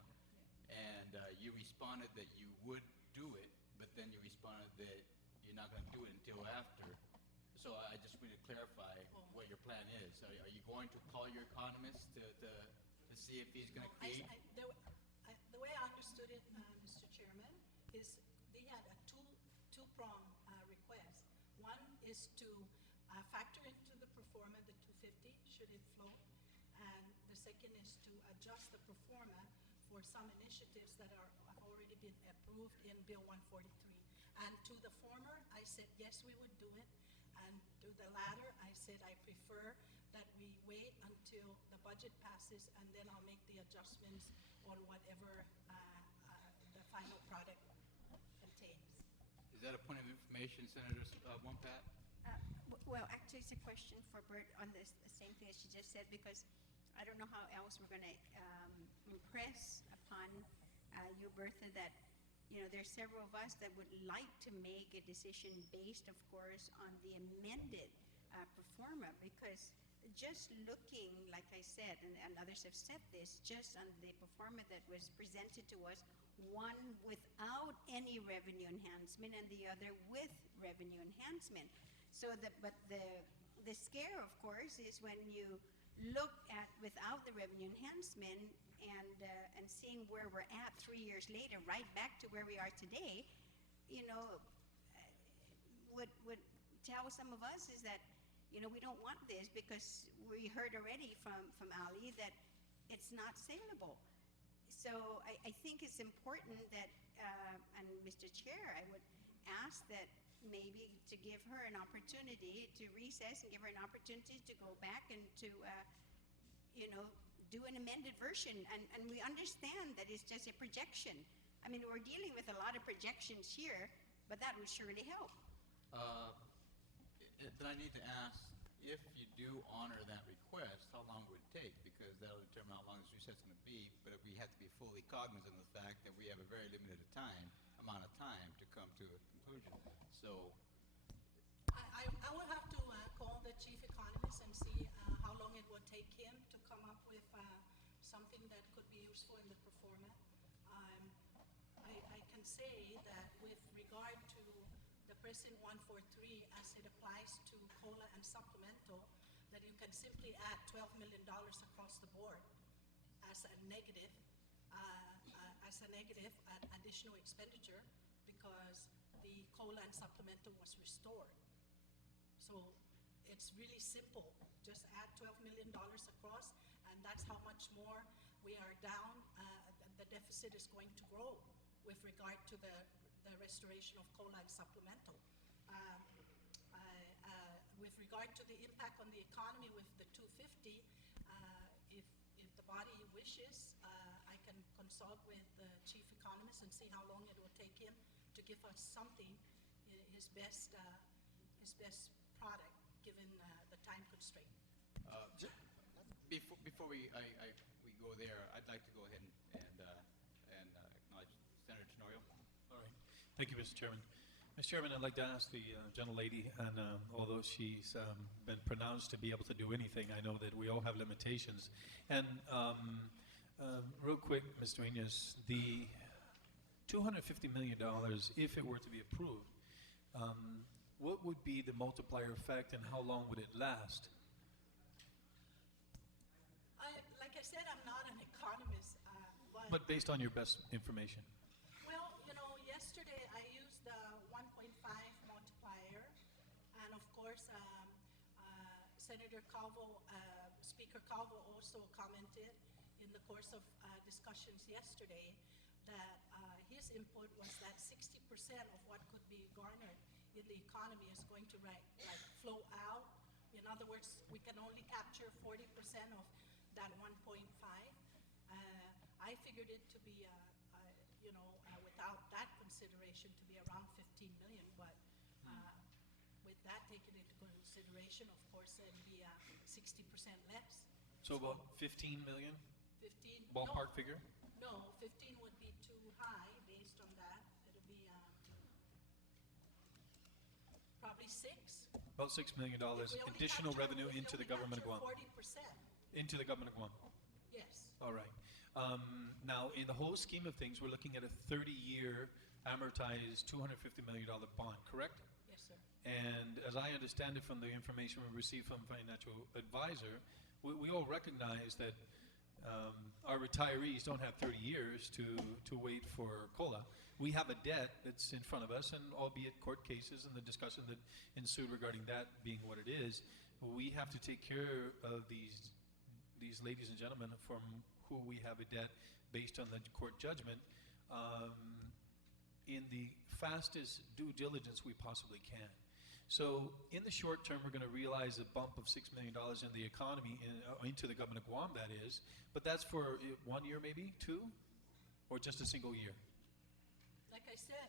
And you responded that you would do it, but then you responded that you're not going to do it until after. So I just want to clarify what your plan is. Are you going to call your economist to see if he's going to create? The way I understood it, Mr. Chairman, is they had a two-prong request. One is to factor into the pro forma the 250 should it float, and the second is to adjust the pro forma for some initiatives that have already been approved in Bill 143. And to the former, I said yes, we would do it, and to the latter, I said I prefer that we wait until the budget passes, and then I'll make the adjustments on whatever the final product contains. Is that a point of information, Senator Wampat? Well, actually, it's a question for Bert on this, the same thing as she just said, because I don't know how else we're going to impress upon you, Bertha, that there's several of us that would like to make a decision based, of course, on the amended pro forma, because just looking, like I said, and others have said this, just on the pro forma that was presented to us, one without any revenue enhancement and the other with revenue enhancement. So the scare, of course, is when you look at without the revenue enhancement and seeing where we're at 3 years later, right back to where we are today, would tell some of us is that, we don't want this, because we heard already from Ali that it's not saleable. So I think it's important that, and Mr. Chair, I would ask that maybe to give her an opportunity to recess and give her an opportunity to go back and to, do an amended version. And we understand that it's just a projection. I mean, we're dealing with a lot of projections here, but that would surely help. Then I need to ask, if you do honor that request, how long would it take? Because that'll determine how long this recess is going to be, but we have to be fully cognizant of the fact that we have a very limited amount of time to come to a conclusion. So I will have to call the chief economist and see how long it would take him to come up with something that could be useful in the pro forma. I can say that with regard to the present 143 as it applies to COLA and and supplemental, that you can simply add $12 million across the board as a negative, additional expenditure, because the COLA and supplemental was restored. So it's really simple. Just add $12 million across, and that's how much more we are down. The deficit is going to grow with regard to the restoration of COLA and supplemental. With regard to the impact on the economy with the 250, if the body wishes, I can consult with the chief economist and see how long it will take him to give us something, his best product, given the time constraint. Before we go there, I'd like to go ahead and acknowledge Senator Tenorio. All right. Thank you, Mr. Chairman. Mr. Chairman, I'd like to ask the gentlelady, and although she's been pronounced to be able to do anything, I know that we all have limitations. And real quick, Mr. Duenas, the $250 million, if it were to be approved, what would be the multiplier effect and how long would it last? Like I said, I'm not an economist, But based on your best information. well, yesterday I used the 1.5 multiplier, and of course, Senator Calvo, Speaker Calvo also commented in the course of discussions yesterday that his input was that 60% of what could be garnered in the economy is going to flow out. In other words, we can only capture 40% of that 1.5. I figured it to be, without that consideration, to be around 15 million. But with that taken into consideration, of course, it'd be 60% less. So about 15 million 15. ballpark no, figure? No, 15 would be too high based on that. It'll be probably 6. About $6 million additional revenue into the government of Guam. 40%. Into the government of Guam. Yes. All right. Now, in the whole scheme of things, we're looking at a 30-year amortized $250 million bond, correct? Yes, sir. And as I understand it from the information we received from financial advisor, we all recognize that our retirees don't have 30 years to wait for COLA. We have a debt that's in front of us, and albeit court cases and the discussion that ensued regarding that being what it is, we have to take care of these ladies and gentlemen from who we have a debt based on the court judgment in the fastest due diligence we possibly can. So in the short term, we're going to realize a bump of $6 million in the economy, into the government of Guam, that is. But that's for 1 year, maybe 2, or just a single year? Like I said,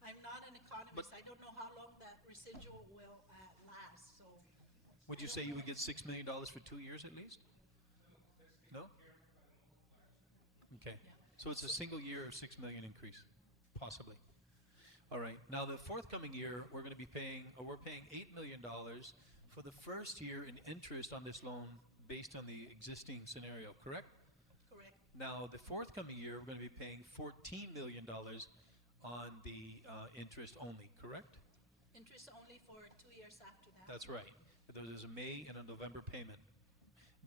I'm not an economist. I don't know how long that residual will last. So Would you say you would get $6 million for 2 years at least? No? Okay. So it's a single year of $6 million increase, possibly. All right. Now the forthcoming year, we're going to be paying, we're paying $8 million for the first year in interest on this loan based on the existing scenario, correct? correct. Now the forthcoming year, we're going to be paying $14 million on the interest only, correct? Interest only for 2 years after that. That's right. There's a May and a November payment.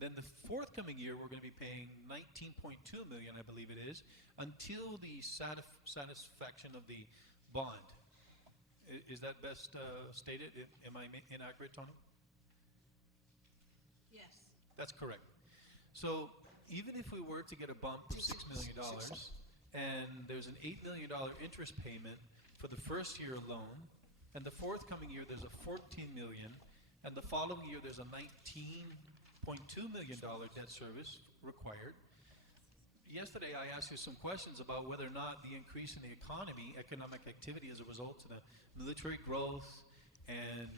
Then the forthcoming year, we're going to be paying $19.2 million, I believe it is, until the satisfaction of the bond. Is that best stated? Am I inaccurate, Tony? Yes. That's correct. So even if we were to get a bump of $6 million, and there's an $8 million interest payment for the first year alone, and the forthcoming year there's a $14 million, and the following year there's a $19.2 million debt service required. Yesterday I asked you some questions about whether or not the increase in the economy, economic activity as a result of the military growth and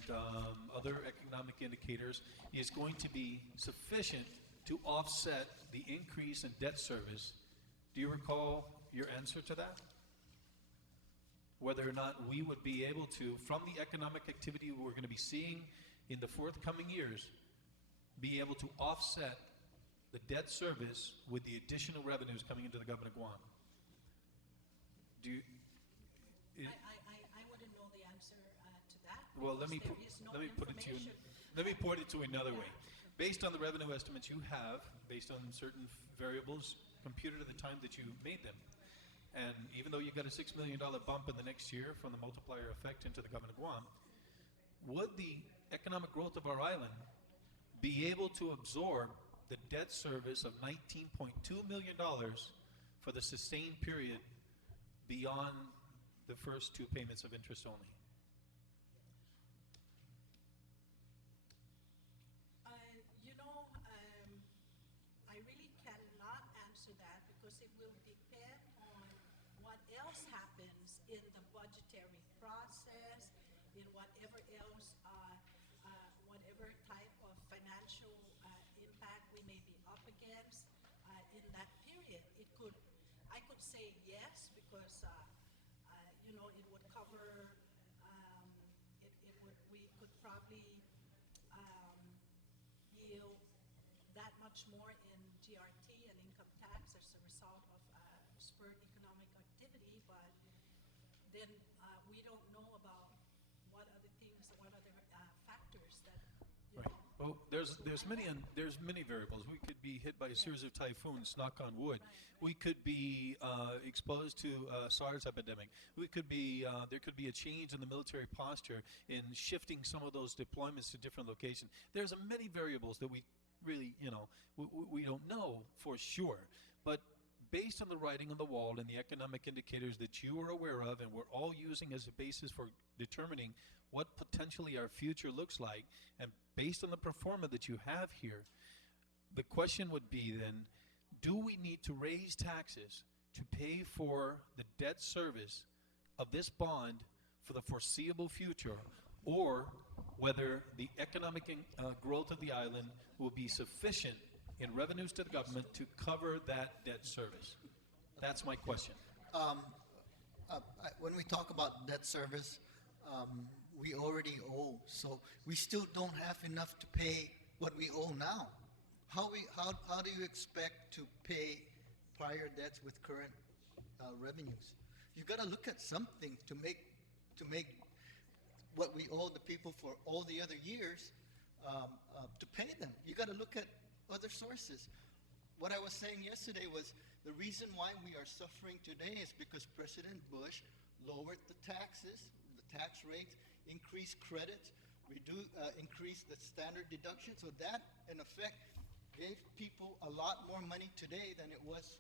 other economic indicators is going to be sufficient to offset the increase in debt service. Do you recall your answer to that? Whether or not we would be able to, from the economic activity we're going to be seeing in the forthcoming years, be able to offset the debt service with the additional revenues coming into the government of Guam. I wouldn't know the answer to that. Well, let me, because there is no let me put it to you, information. let me put it to you another way. Based on the revenue estimates you have, based on certain variables computed at the time that you made them, and even though you got a $6 million bump in the next year from the multiplier effect into the government of Guam, would the economic growth of our island be able to absorb the debt service of $19.2 million for the sustained period beyond the first two payments of interest only? I really cannot answer that because it will depend on what else happens in the budgetary process, in whatever else, whatever type of financial impact we may be up against in that period. I could say yes because, it would cover, we could probably yield that much more in GRT and income tax as a result of spurred economic activity, but then we don't know about what other things, what other factors that, Right. Well, there's many variables. We could be hit by a series of typhoons, knock on wood. We could be exposed to a SARS epidemic. There could be a change in the military posture in shifting some of those deployments to different locations. There's many variables that we really, we don't know for sure. But based on the writing on the wall and the economic indicators that you are aware of and we're all using as a basis for determining what potentially our future looks like, and based on the performance that you have here, the question would be then, do we need to raise taxes to pay for the debt service of this bond for the foreseeable future, or whether the economic growth of the island will be sufficient in revenues to the government to cover that debt service? That's my question. When we talk about debt service, we already owe, so we still don't have enough to pay what we owe now. How do you expect to pay prior debts with current revenues? You've got to look at something to make what we owe the people for all the other years to pay them. You got to look at other sources. What I was saying yesterday was the reason why we are suffering today is because President Bush lowered the taxes, the tax rates, increased credits, increased the standard deduction. So that, in effect, gave people a lot more money today than it was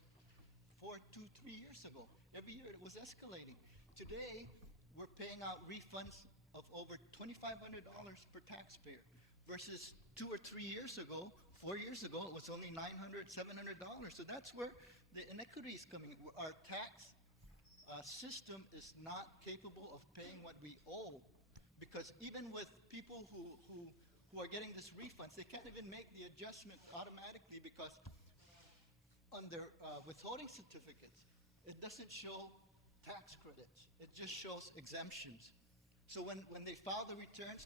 4, 2, 3 years ago. Every year it was escalating. Today, we're paying out refunds of over $2,500 per taxpayer versus 2 or 3 years ago, 4 years ago, it was only $900, $700. So that's where the inequity is coming. Our tax system is not capable of paying what we owe, because even with people who are getting these refunds, they can't even make the adjustment automatically because on their withholding certificates, it doesn't show tax credits. It just shows exemptions. So when they file the returns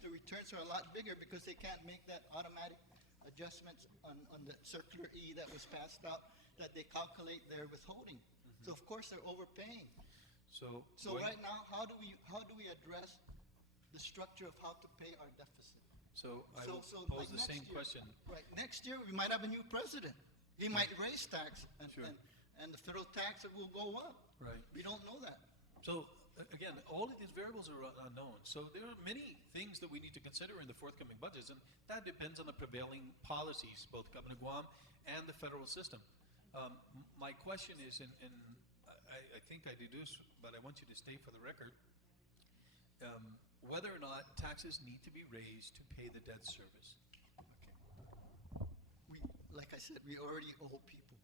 are a lot bigger because they can't make that automatic adjustments on the Circular E that was passed out that they calculate their withholding. So of course they're overpaying. So right now, how do we address the structure of how to pay our deficit? So I will like pose the same question. Right, next year we might have a new president. He might raise tax, Sure. and the federal tax will go up. Right. We don't know that. So, again, all of these variables are unknown. So there are many things that we need to consider in the forthcoming budgets, and that depends on the prevailing policies, both Governor Guam and the federal system. My question is, and I think I deduce, but I want you to state for the record, whether or not taxes need to be raised to pay the debt service. Like I said, we already owe people.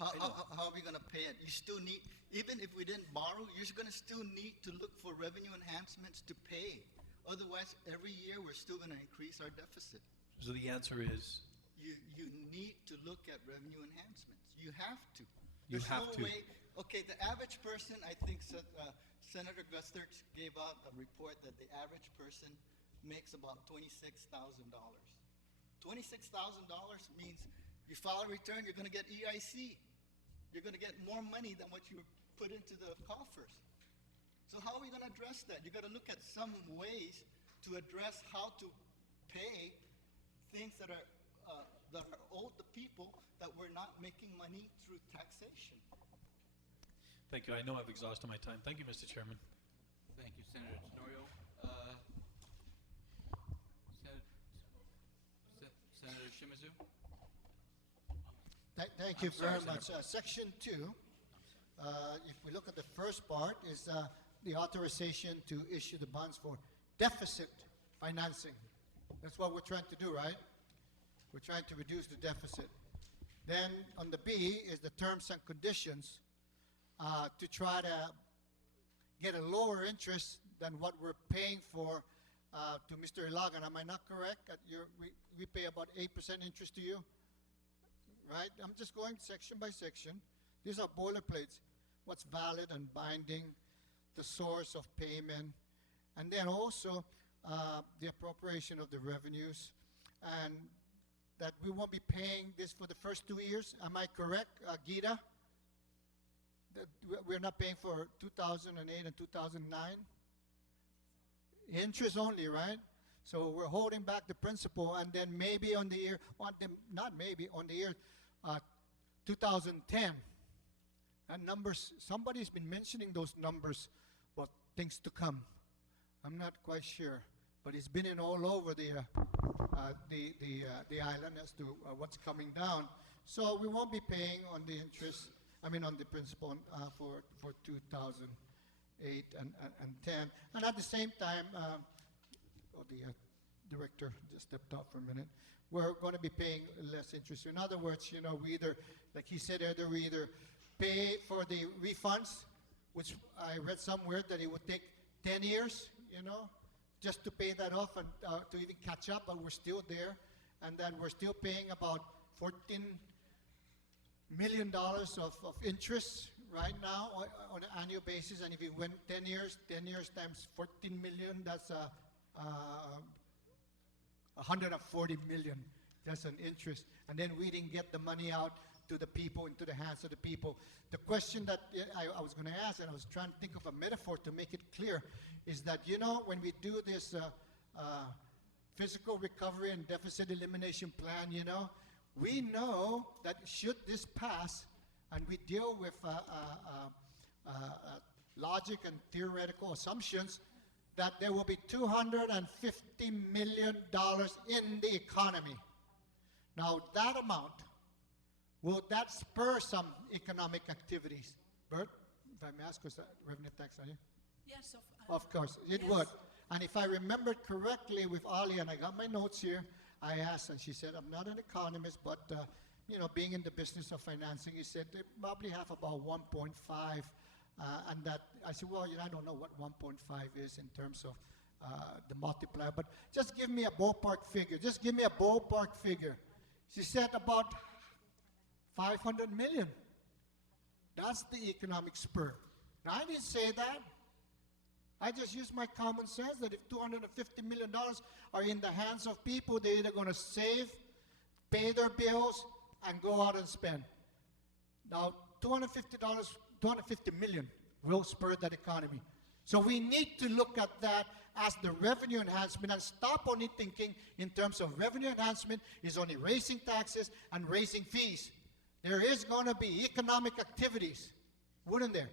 I know. How are we going to pay it? You still need, even if we didn't borrow, you're going to still need to look for revenue enhancements to pay. Otherwise, every year we're still going to increase our deficit. So the answer is? You need to look at revenue enhancements. You have to. You There's have no to. way. Okay, the average person, I think Senator Gustert gave out a report that the average person makes about $26,000. $26,000 means you file a return, you're going to get EIC. You're going to get more money than what you put into the coffers. So how are we going to address that? You got to look at some ways to address how to pay things that are owed the people that we're not making money through taxation. Thank you. I know I've exhausted my time. Thank you, Mr. Chairman. Thank you, Senator Tenorio. Senator Shimizu? Thank you I'm sorry, very much. Section 2, if we look at the first part, is the authorization to issue the bonds for deficit financing. That's what we're trying to do, right? We're trying to reduce the deficit. Then on the B is the terms and conditions to try to get a lower interest than what we're paying for to Mr. Ilagan. Am I not correct? We pay about 8% interest to you, right? I'm just going section by section. These are boilerplates. What's valid and binding, the source of payment, and then also the appropriation of the revenues, and that we won't be paying this for the first 2 years. Am I correct, Gita? That we're not paying for 2008 and 2009? Interest only, right? So we're holding back the principal, and then maybe on the year, not maybe, on the year 2010. And numbers, somebody's been mentioning those numbers, but things to come. I'm not quite sure, but it's been in all over the island as to what's coming down. So we won't be paying on the interest, on the principal for 2008 and 10. And at the same time, the director just stepped out for a minute. We're going to be paying less interest. In other words, we either, like he said earlier, we either pay for the refunds, which I read somewhere that it would take 10 years, just to pay that off and to even catch up, but we're still there. And then we're still paying about $14 million of interest right now on an annual basis. And if you went 10 years times 14 million, that's 140 million. That's an interest. And then we didn't get the money out to the people, into the hands of the people. The question that I was going to ask, and I was trying to think of a metaphor to make it clear, is that, when we do this physical recovery and deficit elimination plan, we know that should this pass, and we deal with logic and theoretical assumptions, that there will be $250 million in the economy. Now, that amount, will that spur some economic activities? Bert, if I may ask, was that revenue tax on you? Yes, Of course, it yes. would. And if I remembered correctly with Ali, and I got my notes here, I asked, and she said, I'm not an economist, but being in the business of financing, he said they probably have about 1.5, and that, I said, well, I don't know what 1.5 is in terms of the multiplier, but just give me a ballpark figure. Just give me a ballpark figure. She said about 500 million. That's the economic spur. Now, I didn't say that. I just used my common sense that if $250 million are in the hands of people, they're either going to save, pay their bills, and go out and spend. Now, $250 million will spur that economy. So we need to look at that as the revenue enhancement and stop only thinking in terms of revenue enhancement is only raising taxes and raising fees. There is going to be economic activities, wouldn't there?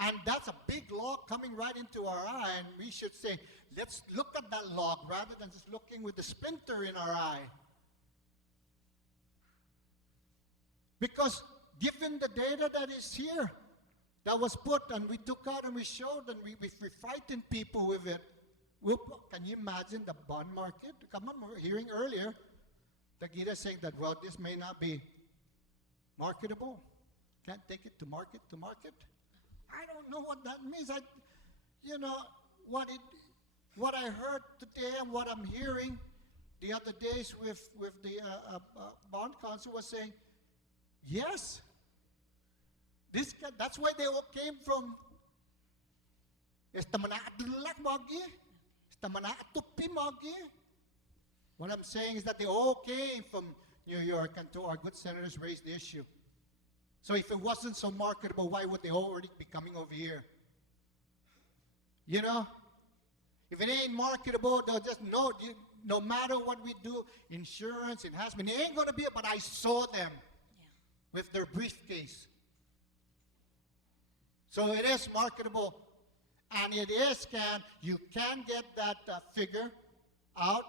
And that's a big log coming right into our eye, and we should say, let's look at that log rather than just looking with the splinter in our eye. Because given the data that is here, that was put and we took out and we showed and we frightened people with it. Can you imagine the bond market? Come on, we were hearing earlier, the Gita saying that, well, this may not be marketable. Can't take it to market. I don't know what that means. What I heard today and what I'm hearing the other days with the bond council was saying, yes, that's why they all came from What I'm saying is that they all came from New York, and our good senators raised the issue. So if it wasn't so marketable, why would they already be coming over here? If it ain't marketable, they'll just know, no matter what we do, insurance, enhancement, it ain't going to be, but I saw them with their briefcase. So it is marketable, and it is you can get that figure out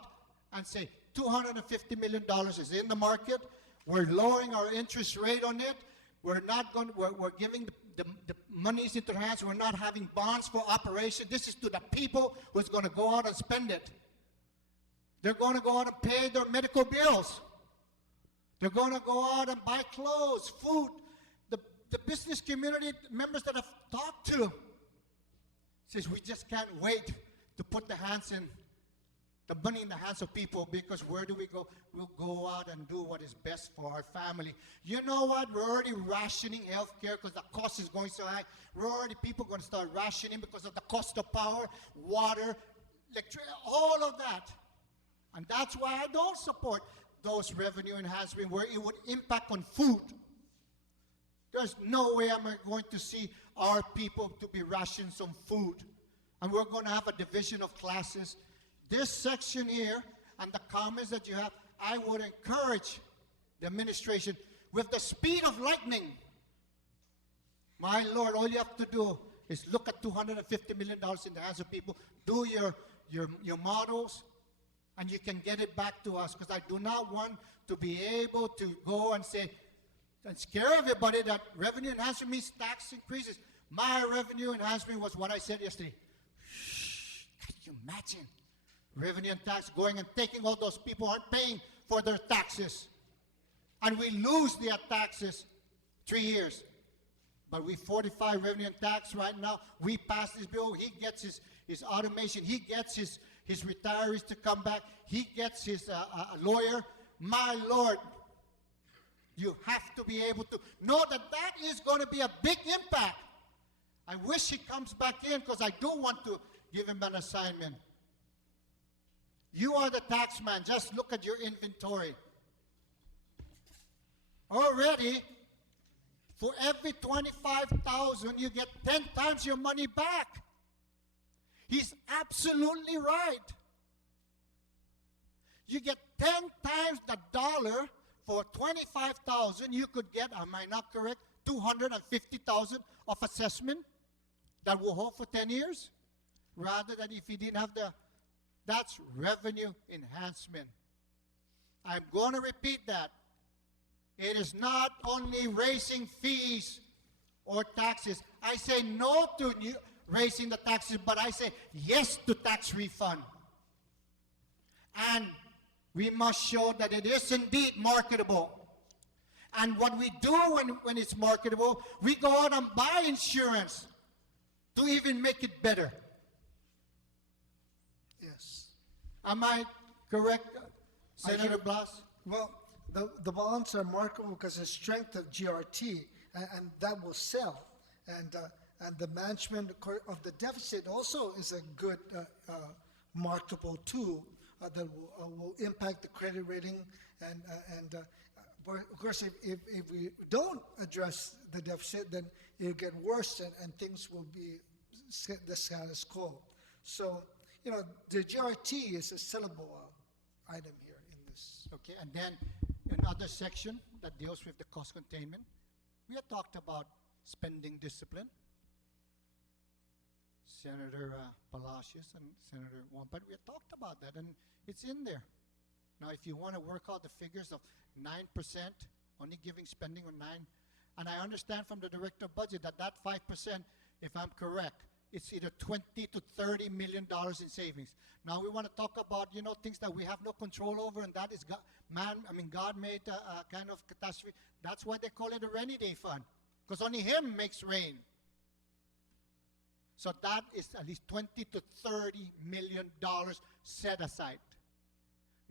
and say $250 million is in the market. We're lowering our interest rate on it. We're giving the monies into their hands. We're not having bonds for operation. This is to the people who's going to go out and spend it. They're going to go out and pay their medical bills. They're going to go out and buy clothes, food. The business community members that I've talked to says we just can't wait to put the money in the hands of people, because where do we go? We'll go out and do what is best for our family. You know what? We're already rationing health care because the cost is going so high. People are going to start rationing because of the cost of power, water, electricity, all of that. And that's why I don't support those revenue enhancements where it would impact on food. There's no way I'm going to see our people to be rationed some food. And we're going to have a division of classes. This section here and the comments that you have, I would encourage the administration with the speed of lightning. My Lord, all you have to do is look at $250 million in the hands of people, do your models, and you can get it back to us, because I do not want to be able to go and say, and scare everybody that revenue enhancement means tax increases. My revenue enhancement was what I said yesterday. Shh, can you imagine? Revenue and tax going and taking all those people who aren't paying for their taxes. And we lose their taxes 3 years. But we fortify revenue and tax right now. We pass this bill. He gets his automation. He gets his retirees to come back. He gets his lawyer. My Lord, you have to be able to know that is going to be a big impact. I wish he comes back in, because I do want to give him an assignment. You are the tax man. Just look at your inventory. Already, for every $25,000, you get 10 times your money back. He's absolutely right. You get 10 times the dollar. For $25,000, you could get, am I not correct, $250,000 of assessment that will hold for 10 years, rather than if you didn't have that's revenue enhancement. I'm going to repeat that. It is not only raising fees or taxes. I say no to raising the taxes, but I say yes to tax refund. And we must show that it is indeed marketable. And what we do when it's marketable, we go out and buy insurance to even make it better. Yes. Am I correct, Senator Blas? Well, the bonds are marketable because of the strength of GRT, and that will sell. And the management of the deficit also is a good marketable tool that will impact the credit rating. And of course, if we don't address the deficit, then it'll get worse, and things will be the status quo. So, the GRT is a sellable item here in this. Okay, and then another section that deals with the cost containment. We had talked about spending discipline. Senator Palacios and Senator Wampat, we had talked about that, and it's in there. Now, if you want to work out the figures of 9%, only giving spending on 9%, and I understand from the Director of Budget that 5%, if I'm correct, it's either $20 to $30 million in savings. Now we want to talk about, things that we have no control over, and that is God made a kind of catastrophe. That's why they call it a rainy day fund, because only Him makes rain. So that is at least $20 to $30 million set aside.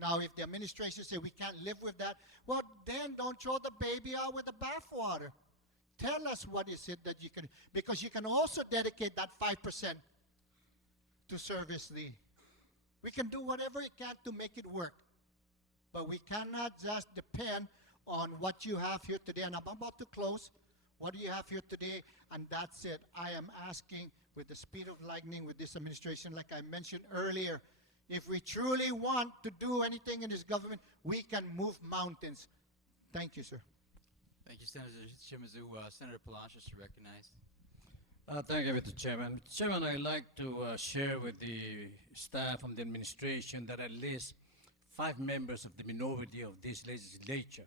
Now, if the administration say we can't live with that, well, then don't throw the baby out with the bathwater. Tell us what is it that you can, because you can also dedicate that 5% to service we can do whatever we can to make it work. But we cannot just depend on what you have here today. And I'm about to close. What do you have here today? And that's it. I am asking with the speed of lightning with this administration. Like I mentioned earlier, if we truly want to do anything in this government, we can move mountains. Thank you, sir. Thank you, Senator Shimizu. Senator Palacios is recognized. Thank you, Mr. Chairman. Mr. Chairman, I'd like to share with the staff and the administration that at least 5 members of the minority of this legislature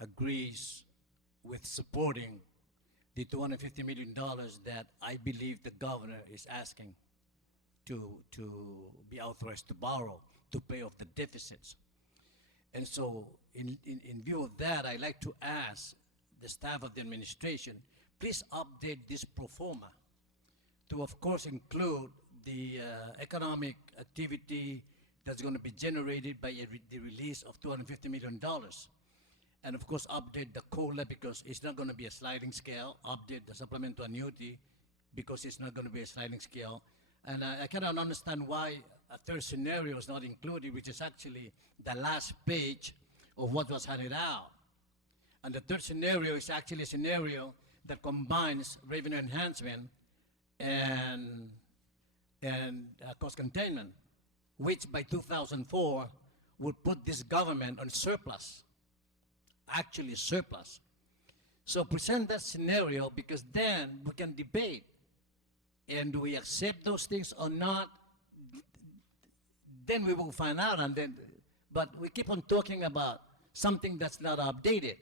agrees with supporting the $250 million that I believe the governor is asking to be authorized to borrow to pay off the deficits. And so in view of that, I'd like to ask the staff of the administration, please update this pro forma to, of course, include the economic activity that's going to be generated by the release of $250 million. And of course, update the COLA because it's not going to be a sliding scale. Update the supplemental annuity because it's not going to be a sliding scale. And I cannot understand why a third scenario is not included, which is actually the last page of what was handed out. And the third scenario is actually a scenario that combines revenue enhancement and cost containment, which by 2004 would put this government on surplus, actually surplus. So present that scenario because then we can debate. And do we accept those things or not? Then we will find out. But we keep on talking about something that's not updated.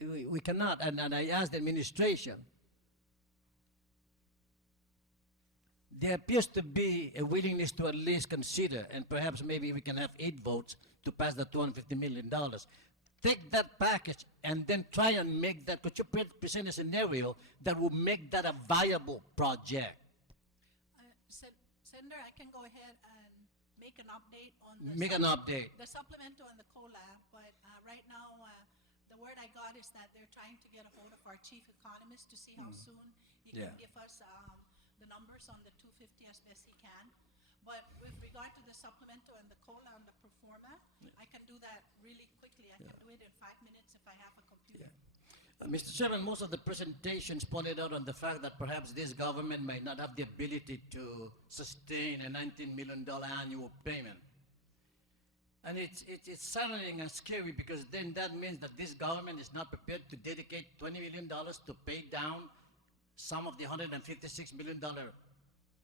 We cannot. And I asked the administration, there appears to be a willingness to at least consider, and perhaps maybe we can have 8 votes to pass the $250 million. Take that package and then try and make that, could you present a scenario that will make that a viable project? Senator, I can go ahead and make an update on the supplemental and the COLA, but right now the word I got is that they're trying to get a hold of our chief economist to see how soon he can give us the numbers on the 250 as best he can. But with regard to the supplemental and the COLA and the pro forma, I can do that really quickly. I can do it in 5 minutes if I have a computer. Mr. Chairman, most of the presentations pointed out on the fact that perhaps this government might not have the ability to sustain a $19 million annual payment. And it's saddening and scary because then that means that this government is not prepared to dedicate $20 million to pay down some of the $156 million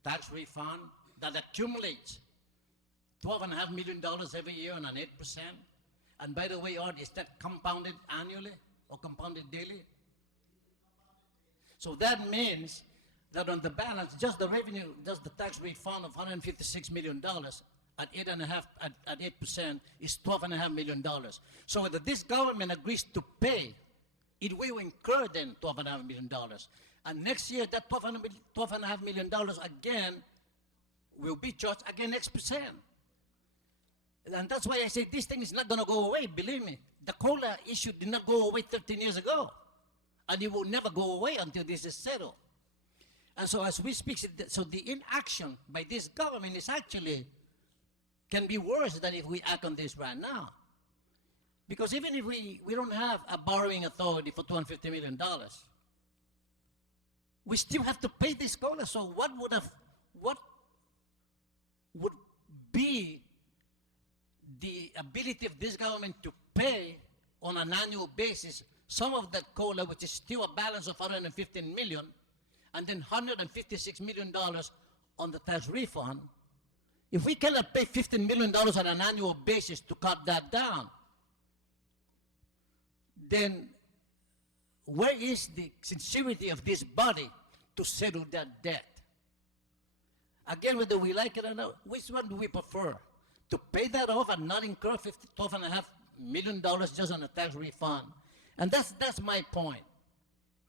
tax refund that accumulates $12.5 million every year on an 8%. And by the way, Art, is that compounded annually or compounded daily? So that means that on the balance, just the revenue, just the tax refund of $156 million at 8% is $12.5 million. So whether this government agrees to pay, it will incur then $12.5 million. And next year, that $12.5 million again will be charged again X percent. And that's why I say this thing is not going to go away, believe me. The COLA issue did not go away 13 years ago. And it will never go away until this is settled. And so as we speak, so the inaction by this government is actually, can be worse than if we act on this right now. Because even if we don't have a borrowing authority for $250 million, we still have to pay this COLA. So what would be the ability of this government to pay on an annual basis some of that COLA, which is still a balance of $115 million, and then $156 million on the tax refund? If we cannot pay $15 million on an annual basis to cut that down, then where is the sincerity of this body to settle that debt? Again, whether we like it or not, which one do we prefer? To pay that off and not incur $12.5 million just on a tax refund? And that's my point,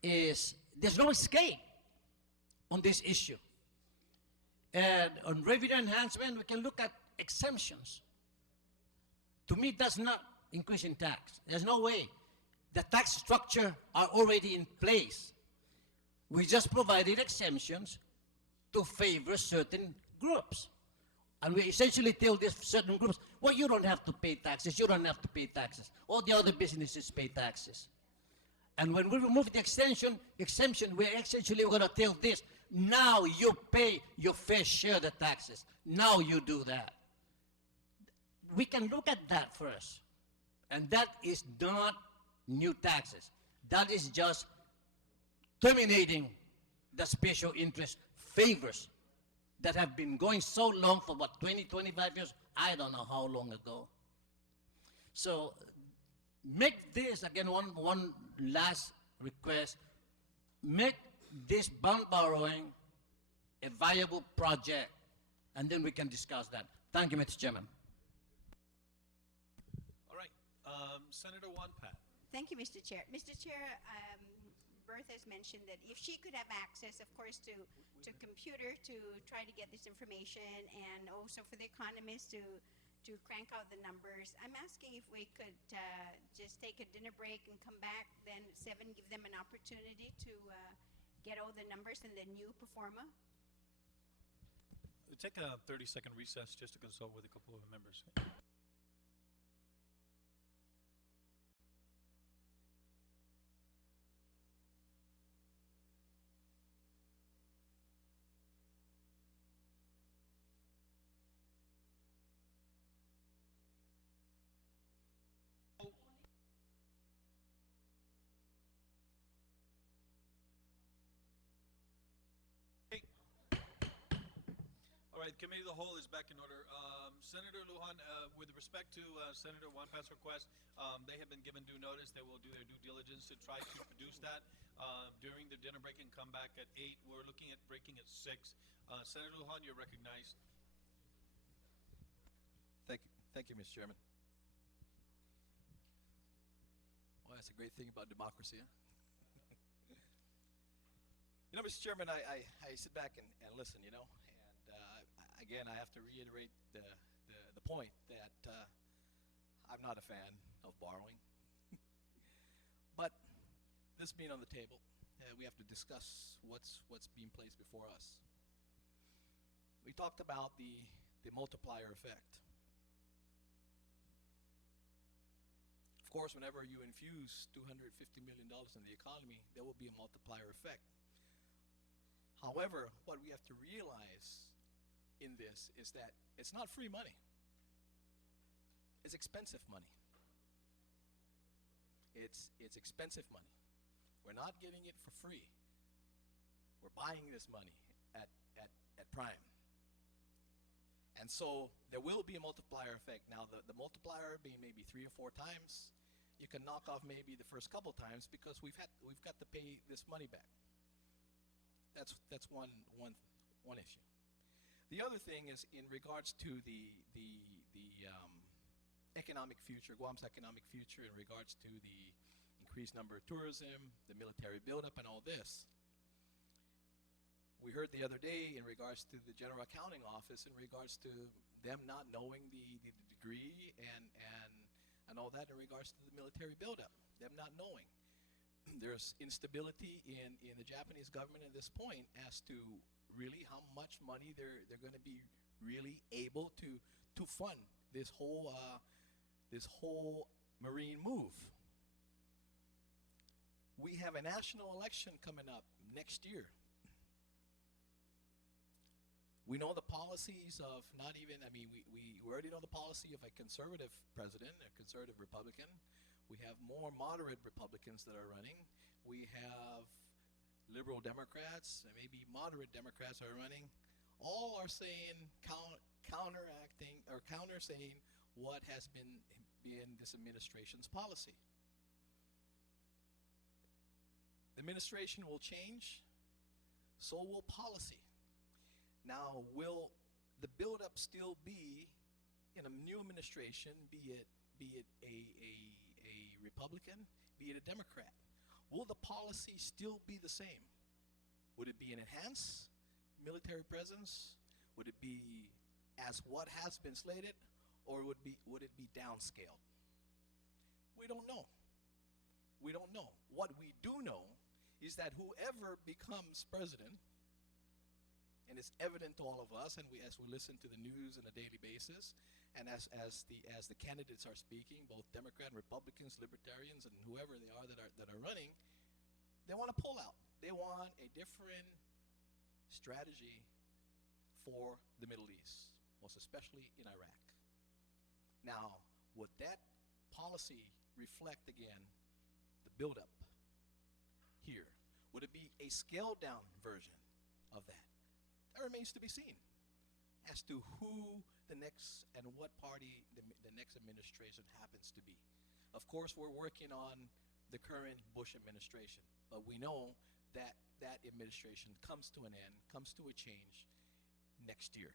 is there's no escape on this issue. And on revenue enhancement, we can look at exemptions. To me, that's not increasing tax. There's no way. The tax structure are already in place. We just provided exemptions to favor certain groups. And we essentially tell these certain groups, well, you don't have to pay taxes, you don't have to pay taxes. All the other businesses pay taxes. And when we remove the exemption, we're essentially going to tell this, now you pay your fair share of the taxes. Now you do that. We can look at that first. And that is not new taxes. That is just terminating the special interest favors that have been going so long for what, 20, 25 years? I don't know how long ago. So make this, again, one last request, make this bond borrowing a viable project, and then we can discuss that. Thank you, Mr. Chairman. All right, Senator Juan Pat. Thank you, Mr. Chair. Mr. Chair, Bertha has mentioned that if she could have access, of course, to computer to try to get this information, and also for the economists to crank out the numbers. I'm asking if we could just take a dinner break and come back, then 7, give them an opportunity to get all the numbers and the new performa. Take a 30-second recess just to consult with a couple of members. All right, Committee of the Whole is back in order. Senator Lujan, with respect to Senator Juan Pat's request, they have been given due notice. They will do their due diligence to try to produce that during the dinner break and come back at 8. We're looking at breaking at 6. Senator Lujan, you're recognized. Thank you, Mr. Chairman. Well, that's a great thing about democracy, huh? You know, Mr. Chairman, I sit back and listen, you know, and again, I have to reiterate the point that I'm not a fan of borrowing. But this being on the table, we have to discuss what's being placed before us. We talked about the multiplier effect. Of course, whenever you infuse $250 million in the economy, there will be a multiplier effect. However, what we have to realize in this is that it's not free money. It's expensive money. It's expensive money. We're not getting it for free. We're buying this money at prime. And so there will be a multiplier effect. Now, the multiplier being maybe 3 or 4 times, you can knock off maybe the first couple times because we've got to pay this money back. That's one issue. The other thing is in regards to the economic future, Guam's economic future, in regards to the increased number of tourism, the military buildup, and all this. We heard the other day in regards to the General Accounting Office, in regards to them not knowing the degree and all that in regards to the military buildup, them not knowing. There's instability in the Japanese government at this point as to really how much money they're going to be really able to fund this whole marine move. We have a national election coming up next year. We know the policies of we already know the policy of a conservative president, a conservative Republican. We have more moderate Republicans that are running. We have liberal Democrats, and maybe moderate Democrats are running. All are saying, counter saying what has been this administration's policy. The administration will change, so will policy. Now, will the buildup still be in a new administration, be it a Republican, be it a Democrat? Will the policy still be the same? Would it be an enhanced military presence? Would it be as what has been slated, or would it be downscaled? We don't know. We don't know. What we do know is that whoever becomes president And it's evident to all of us, and as we listen to the news on a daily basis, and as the candidates are speaking, both Democrat, Republicans, Libertarians, and whoever they are that are running, they want to pull out. They want a different strategy for the Middle East, most especially in Iraq. Now, would that policy reflect again the buildup here? Would it be a scaled down version of that? That remains to be seen as to who the next and what party the next administration happens to be. Of course, we're working on the current Bush administration, but we know that that administration comes to an end, comes to a change next year.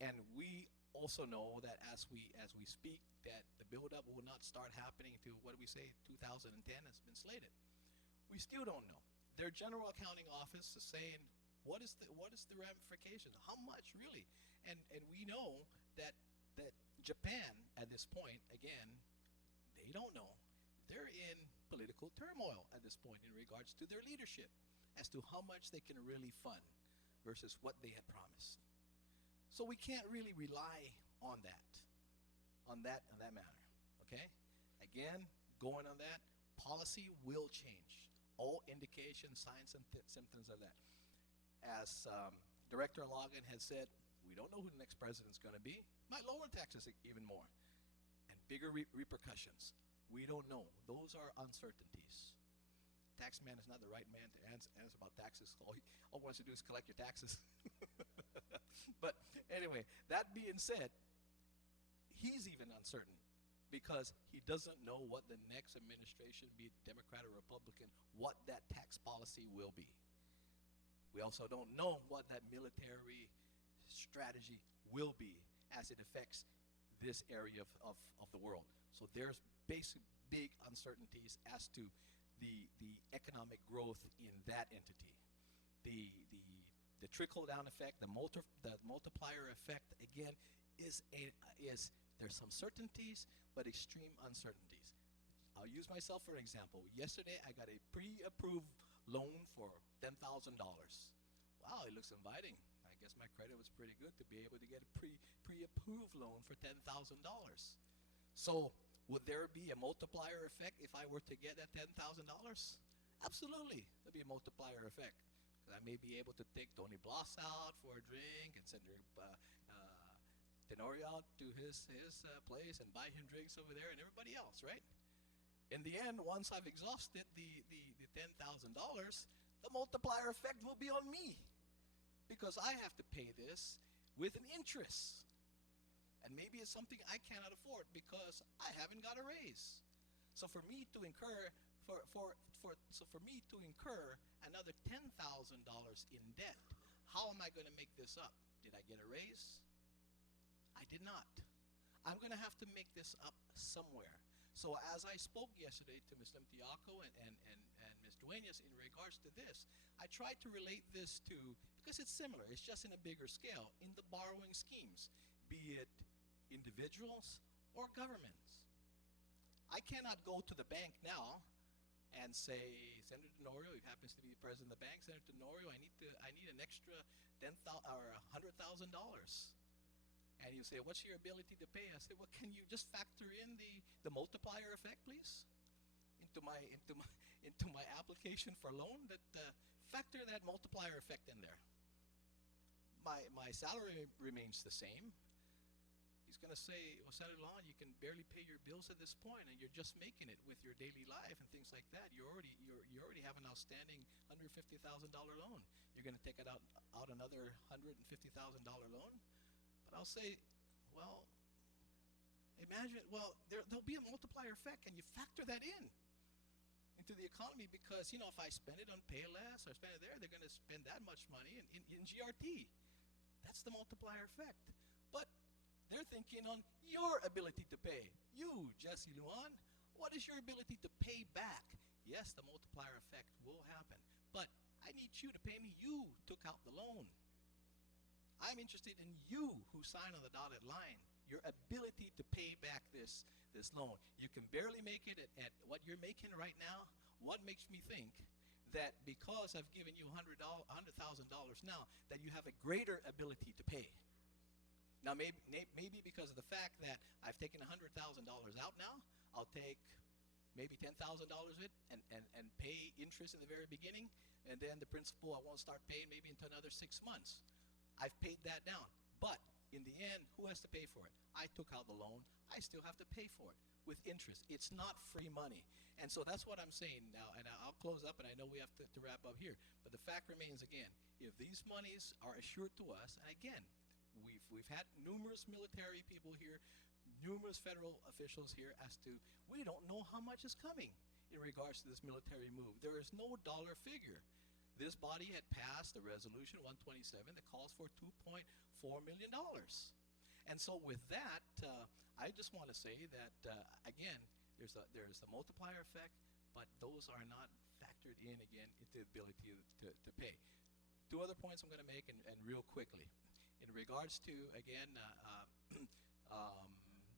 And we also know that as we speak, that the buildup will not start happening to, what do we say, 2010 has been slated. We still don't know. Their General Accounting Office is saying, what is the ramification? How much really? And we know that Japan at this point, again, they don't know. They're in political turmoil at this point in regards to their leadership as to how much they can really fund versus what they had promised. So we can't really rely on that matter, okay? Again, going on that, policy will change. All indications, signs, and symptoms of that. As Director Logan has said, we don't know who the next president's going to be. Might lower taxes even more. And bigger repercussions. We don't know. Those are uncertainties. Tax man is not the right man to answer about taxes. All he wants to do is collect your taxes. But anyway, that being said, he's even uncertain because he doesn't know what the next administration, be it Democrat or Republican, what that tax policy will be. We also don't know what that military strategy will be as it affects this area of the world. So there's big uncertainties as to the economic growth in that entity. The trickle-down effect, the multiplier effect, again, is there's some certainties, but extreme uncertainties. I'll use myself for an example. Yesterday, I got a pre-approved loan for $10,000. Wow, it looks inviting. I guess my credit was pretty good to be able to get a pre-approved loan for $10,000. So would there be a multiplier effect if I were to get that $10,000? Absolutely, there'd be a multiplier effect. I may be able to take Tony Bloss out for a drink and send Tenorio out to his place and buy him drinks over there and everybody else, right? In the end, once I've exhausted the $10,000, the multiplier effect will be on me because I have to pay this with an interest. And maybe it's something I cannot afford because I haven't got a raise. So for me to incur another $10,000 in debt, how am I going to make this up? Did I get a raise? I did not. I'm going to have to make this up somewhere. So as I spoke yesterday to Ms. Limtiaco and Ms. Duenas in regards to this, I tried to relate this to, because it's similar, it's just in a bigger scale, in the borrowing schemes, be it individuals or governments. I cannot go to the bank now and say, Senator Tenorio, he happens to be the president of the bank, Senator Tenorio, I need an extra $100,000. And you say, what's your ability to pay? I say, well, can you just factor in the multiplier effect, please, into my application for loan? Factor that multiplier effect in there. My salary remains the same. He's going to say, well, Senator Lon, you can barely pay your bills at this point, and you're just making it with your daily life and things like that. You already have an outstanding $150,000 loan. You're going to take out another $150,000 loan. But I'll say, well, imagine, there'll be a multiplier effect, and you factor that into the economy because, if I spend it on Payless or spend it there, they're going to spend that much money in GRT. That's the multiplier effect. But they're thinking on your ability to pay. You, Jesse Luan, what is your ability to pay back? Yes, the multiplier effect will happen, but I need you to pay me. You took out the loan. I'm interested in you who signed on the dotted line, your ability to pay back this loan. You can barely make it at what you're making right now. What makes me think that because I've given you $100,000 now, that you have a greater ability to pay. Now, maybe because of the fact that I've taken $100,000 out now, I'll take maybe $10,000 of it and pay interest in the very beginning, and then the principal I won't start paying maybe until another 6 months. I've paid that down. But in the end, who has to pay for it? I took out the loan. I still have to pay for it with interest. It's not free money. And so that's what I'm saying now. And I'll close up, and I know we have to wrap up here. But the fact remains, again, if these monies are assured to us, and again, we've had numerous military people here, numerous federal officials here as to, we don't know how much is coming in regards to this military move. There is no dollar figure. This body had passed a resolution 127 that calls for $2.4 million. And so with that, I just want to say that, again, there's a multiplier effect, but those are not factored in, again, into the ability to pay. Two other points I'm going to make, and real quickly. In regards to, again,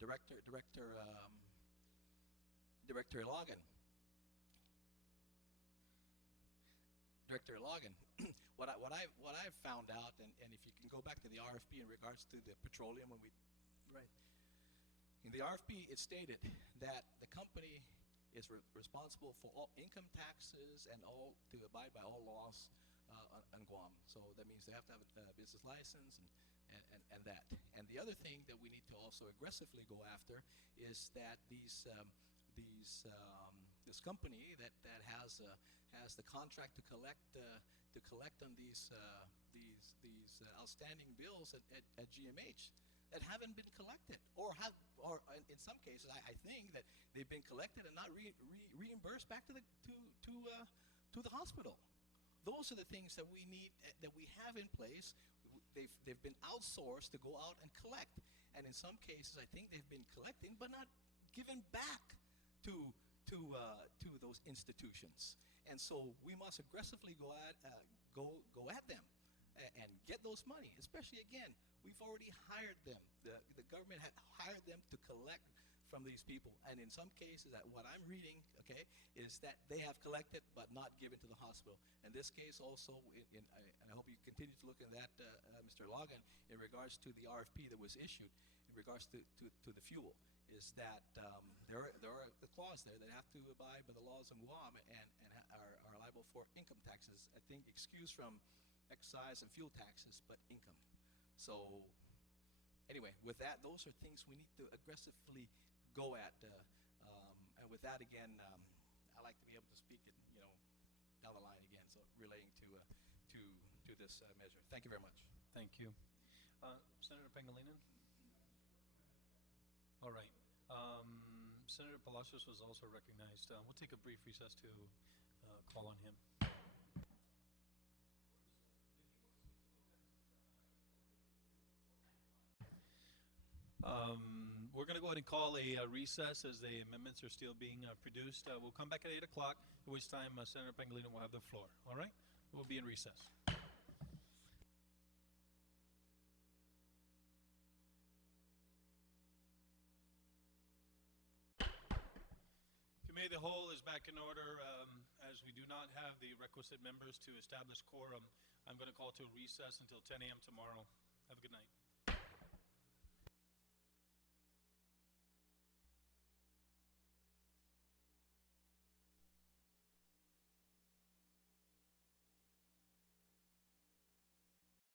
Director Logan. Director Logan, what I've found out, and if you can go back to the RFP in regards to the petroleum, in the RFP it stated that the company is responsible for all income taxes and all to abide by all laws on Guam. So that means they have to have a business license and that. And the other thing that we need to also aggressively go after is that this company that has the contract to collect on these outstanding bills at GMH that haven't been collected, or in some cases I think that they've been collected and not reimbursed back to the hospital. Those are the things that we need, that we have in place. They've been outsourced to go out and collect, and in some cases I think they've been collecting but not given back to those institutions. And so we must aggressively go at them and get those money. Especially, again, we've already hired them. The government had hired them to collect from these people, and in some cases, what I'm reading, okay, is that they have collected but not given to the hospital. In this case, also, and I hope you continue to look at that, Mr. Logan, in regards to the RFP that was issued in regards to the fuel, is that there are a clause there that have to abide by the laws in Guam and are liable for income taxes. I think excused from excise and fuel taxes, but income. So anyway, with that, those are things we need to aggressively go at. And with that, again, I like to be able to speak it, down the line again. So relating to this measure. Thank you very much. Thank you. Senator Pangilinan? All right. Senator Palacios was also recognized. We'll take a brief recess to call on him. We're going to go ahead and call a recess as the amendments are still being produced. We'll come back at 8 o'clock, at which time Senator Pangilinan will have the floor. All right? We'll be in recess. Committee of the Whole is back in order. As we do not have the requisite members to establish quorum, I'm going to call to a recess until 10 a.m. tomorrow